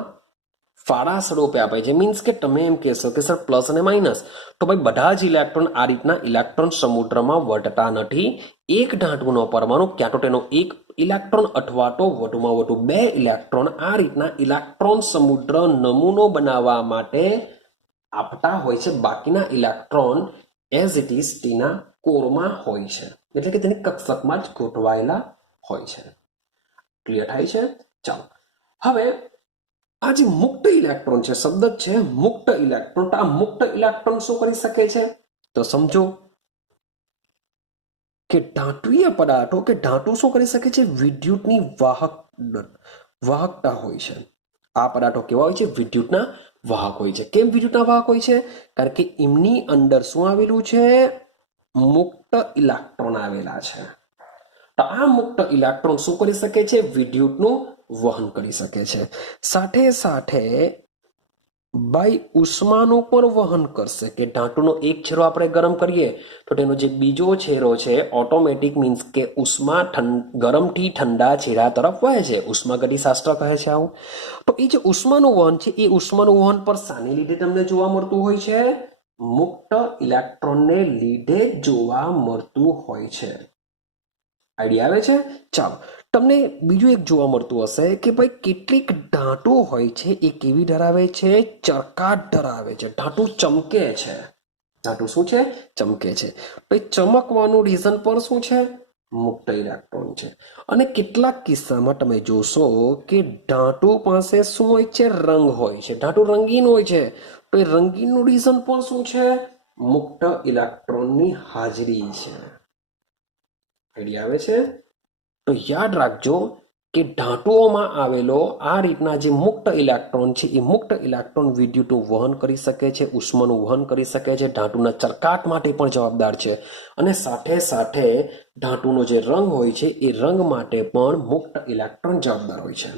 ફાળા સ્વરૂપે આપે છે. મીન્સ કે તમે એમ કહેશો કે સર પ્લસ અને માઇનસ, તો ભાઈ બધા જ ઇલેક્ટ્રોન આ રીતના ઇલેક્ટ્રોન સમુદ્રમાં વર્તતા નથી. એક ધાતુનો પરમાણુ ક્યાં તો તેનો એક ઇલેક્ટ્રોન અથવા તો વધુમાં વધુ બે ઇલેક્ટ્રોન આ રીતના ઇલેક્ટ્રોન સમુદ્ર નમૂનો બનાવવા માટે આપતા હોય છે. બાકીના ઇલેક્ટ્રોન એઝ ઇટ ઇઝ તેના કોરમાં હોય છે, એટલે કે તેની કક્ષકમાં જ ગોઠવાયેલા હોય છે. ક્લિયર થાય છે? ચાલો, હવે આ જે મુક્ત ઇલેક્ટ્રોન છે, શબ્દ જ છે મુક્ત ઇલેક્ટ્રોન, તો આ મુક્ત ઇલેક્ટ્રોન શું કરી શકે છે? તો સમજો કે ધાત્વીય પદાર્થો કે ધાતુ શું કરી શકે છે? વિદ્યુતની વાહકતા હોય છે. આ પદાર્થો કેવા હોય છે? વિદ્યુતના વાહક હોય છે. કેમ વિદ્યુતના વાહક હોય છે? કારણ કે એમની અંદર શું આવેલું છે? મુક્ત ઇલેક્ટ્રોન આવેલા છે. તો આ મુક્ત ઇલેક્ટ્રોન શું કરી શકે છે? વિદ્યુતનું વહન કરી શકે છે. સાથે સાથે બાય ઉષ્માનું પણ વહન કરશે કે ધાતુનો એક છેડો આપણે ગરમ કરીએ તો તેનો જે બીજો છેડો છે ઓટોમેટિક મીન્સ કે ઉષ્મા ગરમથી ઠંડા છેડા તરફ વહે છે. ઉષ્માગતિશાસ્ત્ર કહે છે આવું. તો એ જે ઉષ્માનું વહન છે એ ઉષ્માનું વહન પર શાને લીધે તમને જોવા મળતું હોય છે? મુક્ત ઇલેક્ટ્રોનને લીધે જોવા મળતું હોય છે. આઈડિયા આવે છે? ચાલો, તમને બીજું એક જોવા મળતું હશે કે ભાઈ કેટલીક ધાતુ હોય છે એ કેવી ધરાવે છે? ચરકાટ ધરાવે છે. ધાતુ ચમકે છે. ધાતુ શું છે? ચમકે છે. ભાઈ ચમકવાનું રીઝન પણ શું છે? મુક્ત ઇલેક્ટ્રોન છે. અને કેટલાક કિસ્સામાં તમે જોશો કે ધાતુ પાસે શું હોય છે? રંગ હોય છે. ધાતુ રંગીન હોય છે. તો એ રંગીનનું રીઝન પણ શું છે? મુક્ત ઇલેક્ટ્રોનની હાજરી છે. આઈડિયા આવે છે? તો યાદ રાખજો કે ધાતુઓમાં આવેલો આ રીતના જે મુક્ત ઇલેક્ટ્રોન છે એ મુક્ત ઇલેક્ટ્રોન વિદ્યુતનું વહન કરી શકે છે, ઉષ્માનું વહન કરી શકે છે, ધાતુના ચરકાટ માટે પણ જવાબદાર છે. અને સાથે સાથે ધાતુનો જે રંગ હોય છે એ રંગ માટે પણ મુક્ત ઇલેક્ટ્રોન જવાબદાર હોય છે.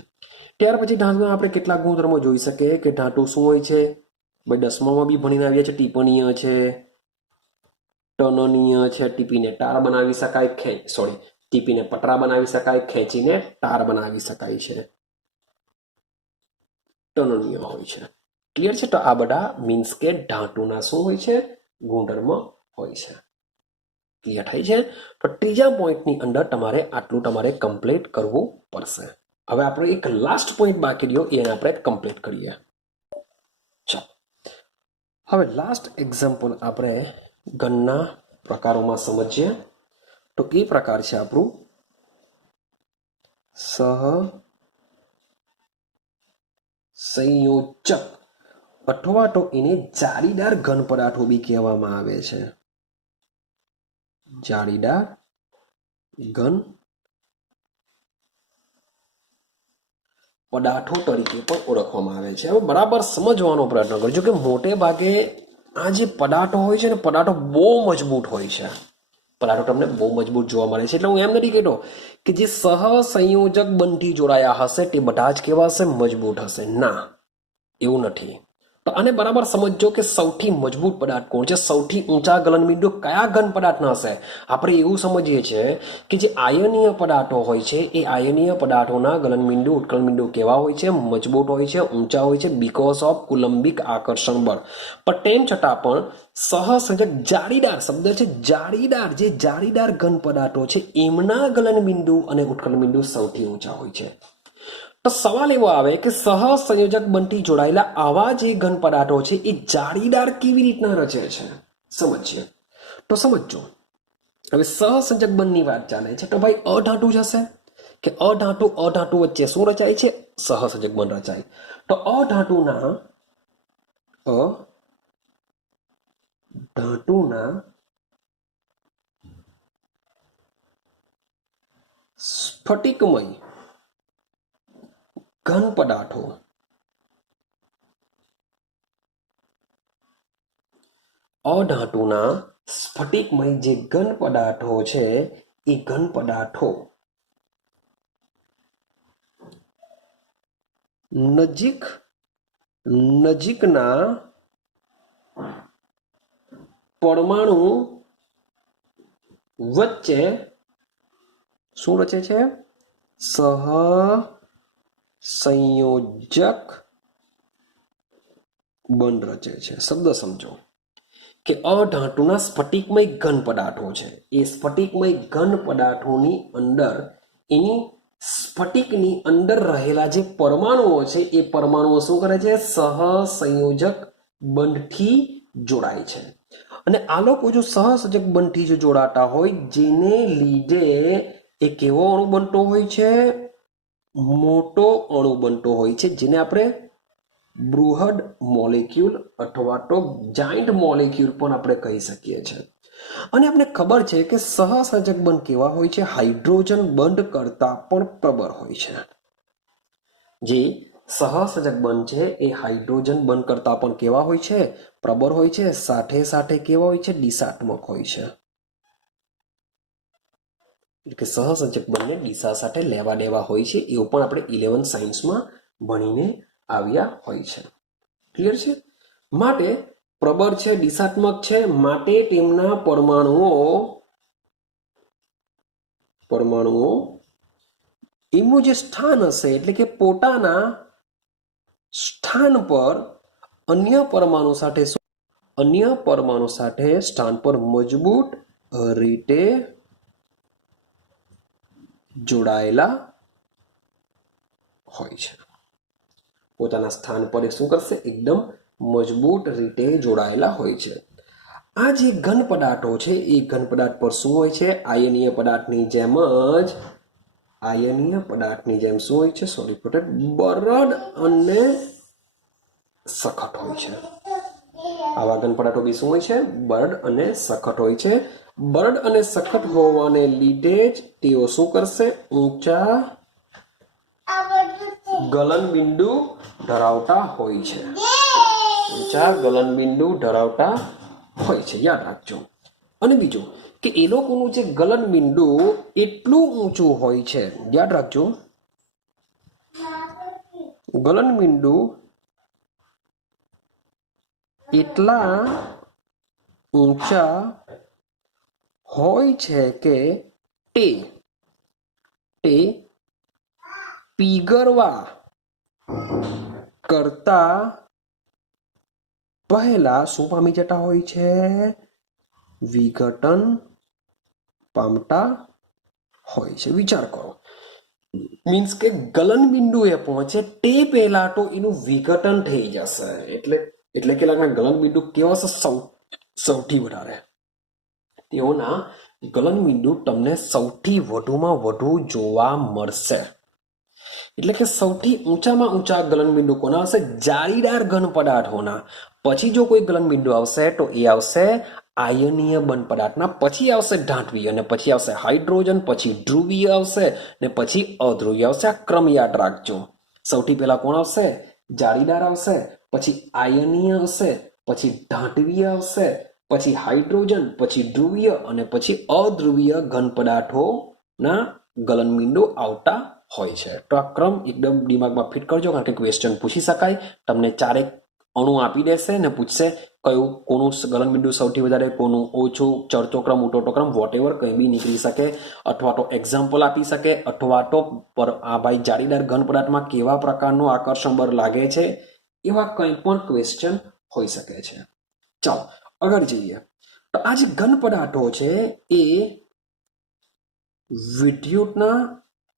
ત્યાર પછી ધાતુના આપણે કેટલાક ગુણધર્મો જોઈ શકીએ કે ધાતુ શું હોય છે? ભાઈ 10મામાં બી ભણીને આવ્યા છે. ટિપ્પણીય છે, ટનનીય છે, ટીપીને ટાર બનાવી શકાય, ટીપીને પતરા બનાવી શકાય, ખેંચીને ટાર બનાવી શકાય છે. ટનનીય હોય છે. ક્લિયર છે? તો આ બધા મીન્સ કે ધાતુના શું હોય છે? ગુણધર્મ હોય છે. ક્લિયર થાય છે? તો ત્રીજા પોઈન્ટની અંદર તમારે આટલું તમારે કમ્પ્લીટ કરવું પડશે. હવે આપણે એક લાસ્ટ પોઈન્ટ બાકી રહ્યો એને આપણે કમ્પ્લીટ કરીએ. ચાલો, હવે લાસ્ટ એક્ઝામ્પલ આપણે ઘનના પ્રકારોમાં સમજીએ. તો એ પ્રકાર છે આપણું સહસંયોજક અથવા તો એને જાળીદાર ઘન પદાર્થો બી કહેવામાં આવે છે. જાળીદાર ઘન પદાર્થો તરીકે પણ ઓળખવામાં આવે છે. હવે બરાબર સમજવાનો પ્રયત્ન કરજો કે મોટે ભાગે આ જે પદાર્થો હોય છે ને, પદાર્થો બહુ મજબૂત હોય છે. પદાર્થો તમને બહુ મજબૂત જોવા મળે છે. એટલે હું એમ નથી કહેતો કે જે સહસંયોજક બંધથી જોડાયા હશે તે બધા જ કેવા હશે? મજબૂત હશે. ના, એવું નથી. તો આને બરાબર સમજો કે સૌથી મજબૂત પદાર્થ કોણ છે? સૌથી ઊંચા ગલનબિંદુ કયા ઘન પદાર્થના હશે? આપણે એવું સમજીએ છીએ કે જે આયનીય પદાર્થો હોય છે એ આયનીય પદાર્થોના ગલનબિંદુ ઉત્કલનબિંદુ કેવા હોય છે? મજબૂત હોય છે, ઊંચા હોય છે, બીકોઝ ઓફ કુલંબિક આકર્ષણ બળ. પણ તેમ છતાં પણ સહસંયોજક જાળીદાર શબ્દ છે, જાળીદાર, જે જાળીદાર ઘન પદાર્થો છે એમના ગલનબિંદુ અને ઉત્કલનબિંદુ સૌથી ઊંચા હોય છે. તો સવાલ એવો આવે કે સહસંયોજક બંધથી જોડાયેલા આવા જે ઘન પદાર્થો છે એ જાળીદાર કેવી રીતના રચે છે? સમજીએ. તો સમજો, હવે સહસંયોજક બંધની વાત ચાલે છે તો ભાઈ અધાતુ જ હશે કે અધાતુ વચ્ચે શું રચાય છે? સહસંયોજક બંધ રચાય. તો અધાતુના સ્ફટિકમય ઘન પદાર્થો અધાતુના સ્ફટિકમય જે ઘન પદાર્થો છે એ ઘન પદાર્થો નજીકના પરમાણુ વચ્ચે શું રચે છે? સહસંયોજક બંધ રચે છે. શબ્દ સમજો કે અધાતુના સ્ફટિકમય ઘન પદાર્થો છે એ સ્ફટિકમય ઘન પદાર્થોની અંદર એની સ્ફટિકની અંદર રહેલા જે પરમાણુઓ છે એ પરમાણુઓ શું કરે છે? સહસંયોજક બંધથી જોડાય છે. અને આ લોકો જો સહસંયોજક બંધથી જો જોડાતા હોય જેને લીધે એ કેવો અણુ બનતો હોય છે? મોટો અણુ બનતો હોય છે જેને આપણે બૃહદ મોલેક્યુલ અથવા તો જાયન્ટ મોલેક્યુલ પણ આપણે કહી શકીએ છીએ. અને આપણે ખબર છે કે સહસંયોજક બંધ કેવા હોય છે? હાઇડ્રોજન બંધ કરતા પણ પ્રબળ હોય છે. જે સહસંયોજક બંધ છે એ હાઇડ્રોજન બંધ કરતા પણ કેવા હોય છે? પ્રબળ હોય છે. સાથે સાથે કેવા હોય છે? દિશાત્મક હોય છે. કે સહસંયોજક બંને દિશા સાથે લેવા દેવા હોય છે, એવું પણ આપણે 11 સાયન્સમાં ભણીને આવ્યા હોય છે. ક્લિયર છે? માટે પ્રબળ છે, દિશાત્મક છે, માટે તેમના પરમાણુઓ એમનું જે સ્થાન હશે એટલે કે પોતાના સ્થાન પર અન્ય પરમાણુ સાથે સ્થાન પર મજબૂત રીતે જોડાયેલા હોય છે. પોતાના સ્થાન પર શું કરશે? એકદમ મજબૂત રીતે જોડાયેલા હોય છે. આ જે ઘન પદાર્થો છે એ ઘન પદાર્થ પર શું હોય છે? આયનીય પદાર્થની જેમ શું હોય છે? બરડ અને સખત હોય છે. આવા ઘન પદાર્થો બી શું હોય છે? બરડ અને સખત હોય છે. બરડ અને સખત હોવાને લીધે જ તેઓ શું કરશે? ઊંચા ગલનબિંદુ ધરાવતા હોય છે. યાદ રાખજો. અને બીજું કે એ લોકોનું જે ગલનબિંદુ એટલું ઊંચું હોય છે, યાદ રાખજો, ગલનબિંદુ એટલા ઊંચા હોય છે કે તે પીગળવા કરતા પહેલા શું પામી જતા હોય છે? વિઘટન પામતા હોય છે. વિચાર કરો, મીન્સ કે ગલન બિંદુએ પહોંચે તે પહેલા તો એનું વિઘટન થઈ જશે. એટલે કે ગલન બિંદુ કેવા હશે? સૌથી વધારે તેઓના ગલન બિંદુ તમને સૌથી વધુમાં વધુ જોવા મળશે. એટલે કે સૌથી ઊંચામાં ઊંચા ગલનબિંદુ કોના હશે? જાળીદાર ઘન પદાર્થોના. પછી જો કોઈ ગલનબિંદુ આવશે તો એ આવશે આયનીય બંધ પદાર્થના, પછી આવશે ધાત્વિય, અને પછી આવશે હાઇડ્રોજન, પછી ધ્રુવીય આવશે, ને પછી અધ્રુવીય આવશે. આ ક્રમ યાદ રાખજો. સૌથી પહેલા કોણ આવશે? જાળીદાર આવશે, પછી આયનીય આવશે, પછી ધાત્વિય આવશે, પછી હાઇડ્રોજન, પછી ધ્રુવીય, અને પછી અધ્રુવીય ઘન પદાર્થોના ગલનબિંદુ આવતા હોય છે. તો આ ક્રમ એકદમ દિમાગમાં ફિટ કરજો, કારણ કે ક્વેશ્ચન પૂછી શકાય. તમને ચારેક અણુ આપી દેશે ને પૂછશે કયું કોનું ગલનબિંદુ સૌથી વધારે, કોનું ઓછું, ચડતો ક્રમ, ઉતરતો ક્રમ, વોટેવર કંઈ બી નીકળી શકે. અથવા તો એક્ઝામ્પલ આપી શકે, અથવા તો આ ભાઈ જાળીદાર ઘન પદાર્થમાં કેવા પ્રકારનો આકર્ષણ બળ લાગે છે, એવા કંઈ પણ ક્વેશ્ચન હોઈ શકે છે. ચાલો આગળ જઈએ. તો આ જે ઘન પદાર્થો છે એ વિદ્યુતના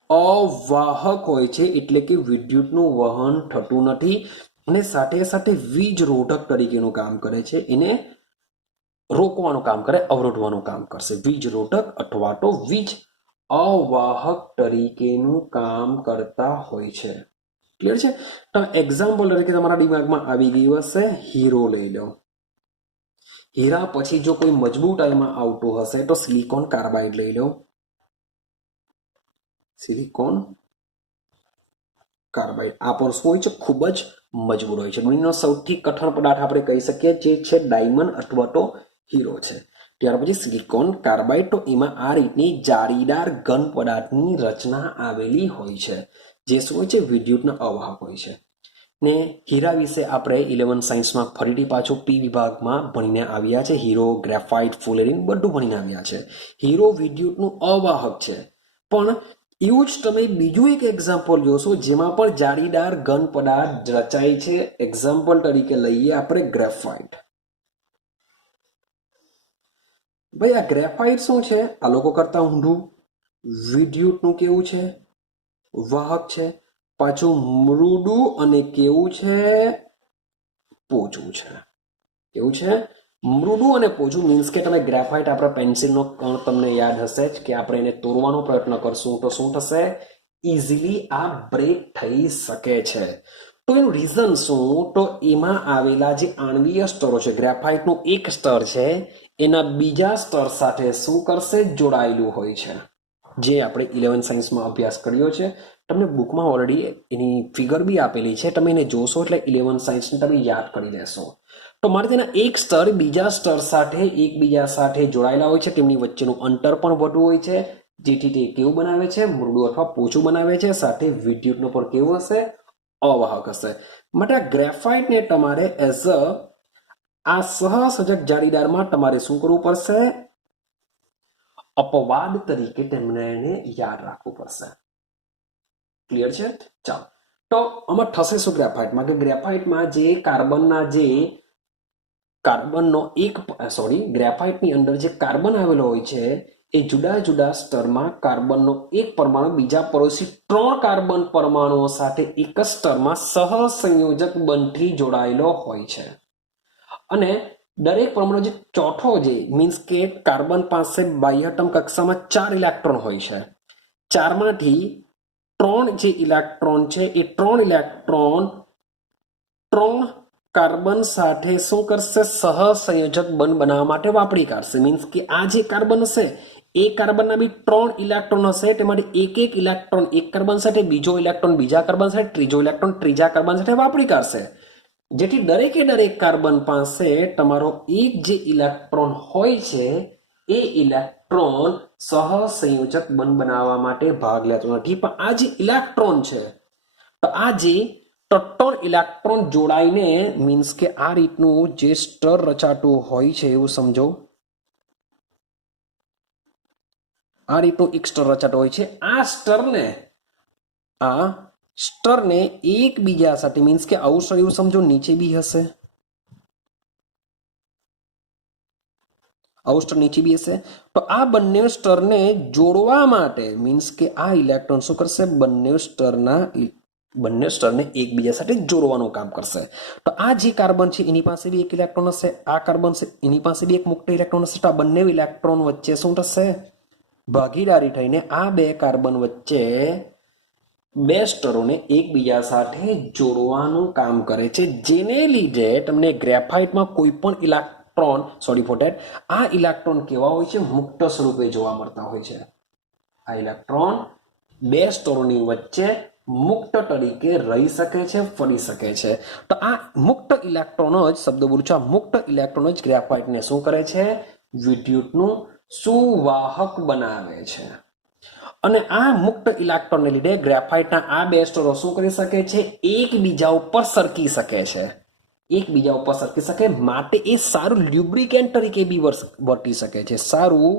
અવાહક હોય છે, એટલે કે વિદ્યુતનું વહન થતું નથી, અને સાથે સાથે વીજ રોધક તરીકેનું કામ કરે છે. એને રોકવાનું કામ કરે, અવરોધવાનું કામ કરશે. વીજ રોધક અથવા તો વીજ અવાહક તરીકેનું કામ કરતા હોય છે. ક્લિયર છે? તો એક્ઝામ્પલ તરીકે તમારા દિમાગમાં આવી ગયું હશે, હીરો લઈ લો. હીરા પછી જો કોઈ મજબૂતાઈમાં આવતું હશે તો સિલિકોન કાર્બાઇડ લઈ લો. સિલિકોન કાર્બાઇડ આ પણ શું હોય છે? ખૂબ જ મજબૂત હોય છે. દુનિયાનો સૌથી કઠણ પદાર્થ આપણે કહી શકીએ જે છે ડાયમંડ અથવા તો હીરો છે. ત્યાર પછી સિલિકોન કાર્બાઇડ, તો એમાં આ રીતની જાળીદાર ઘન પદાર્થની રચના આવેલી હોય છે, જે શું હોય છે? વિદ્યુતના અવાહક હોય છે. ને હીરા વિશે આપણે 11 સાયન્સમાં ફરીથી પાછું પી વિભાગમાં ભણીને આવ્યા છે. હીરો, ગ્રેફાઇટ, ફુલેરીન બધું ભણીને આવ્યા છે. હીરો વિદ્યુતનું અવાહક છે, પણ એવું જ તમે બીજું એક એક્ઝામ્પલ જોશો જેમાં પણ જાળીદાર ઘન પદાર્થ રચાય છે. એક્ઝામ્પલ તરીકે લઈએ આપણે ગ્રેફાઇટ. ભાઈ આ ગ્રેફાઇટ શું છે? આ લોકો કરતા ઊંધું. વિદ્યુતનું કેવું છે? વાહક છે. પાછું મૃદુ અને કેવું છે? પોચું છે. કેવું છે? મૃદુ અને પોચું. મીન્સ કે તમે ગ્રેફાઇટ, આપણા પેન્સિલનો કણ તમને યાદ હશે જ કે આપણે એને તોડવાનો પ્રયત્ન કરશું તો શું થશે? ઇઝીલી આ બ્રેક થઈ શકે છે. તો એનું રીઝન શું? તો એમાં આવેલા જે આણ્વીય સ્તરો છે, ગ્રેફાઇટનું એક સ્તર છે એના બીજા સ્તર સાથે શું કરશે? જોડાયેલું હોય છે, જે આપણે 11 સાયન્સમાં અભ્યાસ કર્યો છે. તમને બુકમાં ઓલરેડી એની ફિગર બી આપેલી છે, તમે એને જોશો એટલે 11 સાયન્સને તમે યાદ કરી લેશો. તો મારે તેના એક સ્તર બીજા સ્તર સાથે એકબીજા સાથે જોડાયેલા હોય છે, તેમની વચ્ચેનું અંતર પણ વધુ હોય છે, જેથી તે કેવું બનાવે છે? મૃદુ અથવા પોચું બનાવે છે. સાથે વિદ્યુતનો પણ કેવું હશે? અવાહક હશે. માટે આ ગ્રેફાઇટને તમારે એઝ આ સહસંયોજક જાળીદારમાં તમારે શું કરવું પડશે? અપવાદ તરીકે તેમને એને યાદ રાખવું પડશે. ક્લિયર છે? ચાલો, તો આમાં થશે શું ગ્રેફાઇટમાં? કે ગ્રેફાઇટમાં જે કાર્બનનો ગ્રેફાઇટની અંદર જે કાર્બન આવેલો હોય છે એ જુદા જુદા સ્તરમાં કાર્બનનો એક પરમાણુ બીજા પડોશી 3 કાર્બન પરમાણુઓ સાથે એક જ સ્તરમાં સહસંયોજક બંધથી જોડાયેલો હોય છે. અને દરેક પરમાણુ જે ચોથો જે મીન્સ કે કાર્બન પાસે બાહ્યતમ કક્ષામાં 4 ઇલેક્ટ્રોન હોય છે. 4 માંથી 3 જે ઇલેક્ટ્રોન છે એ 3 ઇલેક્ટ્રોન 3 કાર્બન સાથે શું કરશે? સહસંયોજક બંધ બનાવવા માટે વાપરી કાઢશે. મીન્સ કે આ જે કાર્બન હશે એ કાર્બનના બી 3 ઇલેક્ટ્રોન હશે, તેમાંથી એક ઇલેક્ટ્રોન એક કાર્બન સાથે, બીજો ઇલેક્ટ્રોન બીજા કાર્બન સાથે, ત્રીજો ઇલેક્ટ્રોન ત્રીજા કાર્બન સાથે વાપરી કાઢશે. જેથી દરેક કાર્બન પાસે તમારો એક જે ઇલેક્ટ્રોન હોય છે એ ઇલેક્ટ્રોન સહસંયોજક બંધ બનાવવા માટે ભાગ લેતો નથી. પણ આ જે ઇલેક્ટ્રોન છે, તો આ જે 3 ઇલેક્ટ્રોન જોડાઈને મીન્સ કે આ રીતનું જે સ્તર રચાતું હોય છે એવું સમજો. આ રીતનું એક સ્તર રચાતું હોય છે. આ સ્તરને એકબીજા સાથે મીન્સ કે આવું સ્તર એવું સમજો નીચે બી હશે, આવું સ્તર નીચે બી હશે. તો આ બંને સ્તરને જોડવા માટે મીન્સ કે આ ઇલેક્ટ્રોન શું કરશે? બંને સ્તરને એકબીજા સાથે જોડવાનું કામ કરશે. તો આ જે કાર્બન છે એની પાસે બી એક ઇલેક્ટ્રોન હશે, આ કાર્બન છે એની પાસે બી એક મુક્ત ઇલેક્ટ્રોન હશે. તો આ બંને ઇલેક્ટ્રોન વચ્ચે શું થશે? ભાગીદારી થઈને આ 2 કાર્બન વચ્ચે 2 સ્તરોને એકબીજા સાથે જોડવાનું કામ કરે છે, જેને લીધે તમને ગ્રેફાઇટમાં કોઈ પણ આ ઇલેક્ટ્રોન કેવા હોય છે? મુક્ત સ્વરૂપે જોવા મળતા હોય છે. આ ઇલેક્ટ્રોન 2 સ્તરોની વચ્ચે મુક્ત તરીકે રહી શકે છે, ફરી શકે છે. તો આ મુક્ત ઇલેક્ટ્રોન જ શબ્દ બોલું છું, આ મુક્ત ઇલેક્ટ્રોન જ ગ્રેફાઇટને શું કરે છે? વિદ્યુતનું સુવાહક બનાવે છે. અને આ મુક્ત ઇલેક્ટ્રોનને લીધે ગ્રેફાઇટના આ 2 સ્તરો શું કરી શકે છે? એકબીજા ઉપર સરકી શકે છે, એકબીજા ઉપર સરકી શકે. માટે એ સારું લ્યુબ્રિકેન્ટ તરીકે બી વર્તી શકે છે, સારું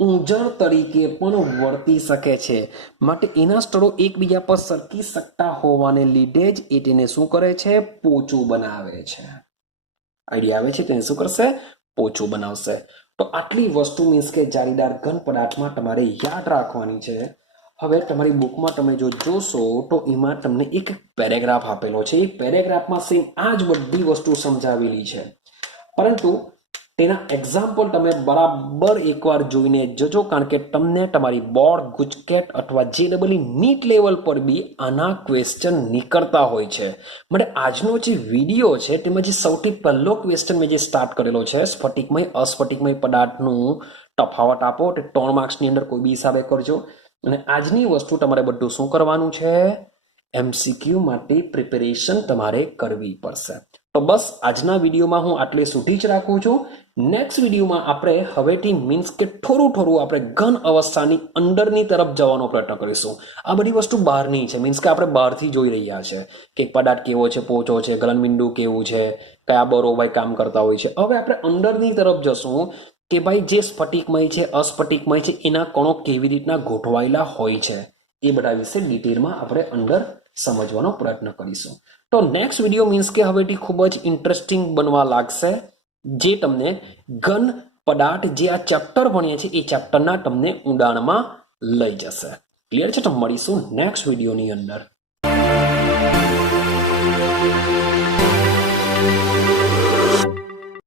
ઊંજણ તરીકે પણ વર્તી શકે છે. માટે એના સ્તરો એકબીજા પર સરકી શકતા હોવાને લીધે જ એ તેને શું કરે છે? પોચું બનાવે છે. આઈડિયા આવે છે? તેને શું કરશે? પોચું બનાવશે. તો આટલી વસ્તુ મીન્સ કે જાળીદાર ઘન પદાર્થમાં તમારે યાદ રાખવાની છે. હવે તમારી બુકમાં તમે જો જોશો તો એમાં તમને એક પેરેગ્રાફ આપેલો છે. એ પેરેગ્રાફમાં સેમ આ જ બધી વસ્તુ સમજાવેલી છે, પરંતુ તેના એક્ઝામ્પલ તમે બરાબર એકવાર જોઈને જજો, કારણ કે તમને તમારી બોર્ડ, ગુજકેટ અથવા JEE નીટ લેવલ પર બી આના ક્વેશ્ચન નીકળતા હોય છે. માટે આજનો જે વિડીયો છે તેમાં જે સૌથી પહેલો ક્વેશ્ચન મેં જે સ્ટાર્ટ કરેલો છે, સ્ફટિકમય અસ્ફટિકમય પદાર્થનું તફાવત આપો, તે 3 માર્ક્સની અંદર કોઈ બી હિસાબે કરજો. અને આજની વસ્તુ તમારે બધું શું કરવાનું છે? MCQ માટે પ્રિપેરેશન તમારે કરવી પડશે. તો બસ આજના વિડીયોમાં હું આટલે સુધી જ રાખું છું. નેક્સ્ટ વિડીયોમાં આપણે હવેથી મીન્સ કે થોડું આપણે ઘન અવસ્થાની અંદરની તરફ જવાનો પ્રયત્ન કરીશું. આ બધી વસ્તુ બહારની છે, મીન્સ કે આપણે બહારથી જોઈ રહ્યા છે કે પદાર્થ કેવો છે, પોચો છે, ગલનબિંદુ કેવું છે, કયા બરો ભાઈ કામ કરતા હોય છે. હવે આપણે અંદરની તરફ જશું કે ભાઈ જે સ્ફટિકમય છે, અસ્ફટિકમય છે, એના કણો કેવી રીતના ગોઠવાયેલા હોય છે, એ બધા વિશે ડિટેલમાં આપણે અંદર સમજવાનો પ્રયત્ન કરીશું. તો નેક્સ્ટ વિડીયો મીન્સ કે હવેથી ખૂબ જ ઇન્ટરેસ્ટિંગ બનવા લાગશે, જે તમને ઘન પદાર્થ જે આ ચેપ્ટર ભણીએ છીએ એ ચેપ્ટરના તમને ઊંડાણમાં લઈ જશે. ક્લિયર છે? તો મળીશું નેક્સ્ટ વિડીયોની અંદર.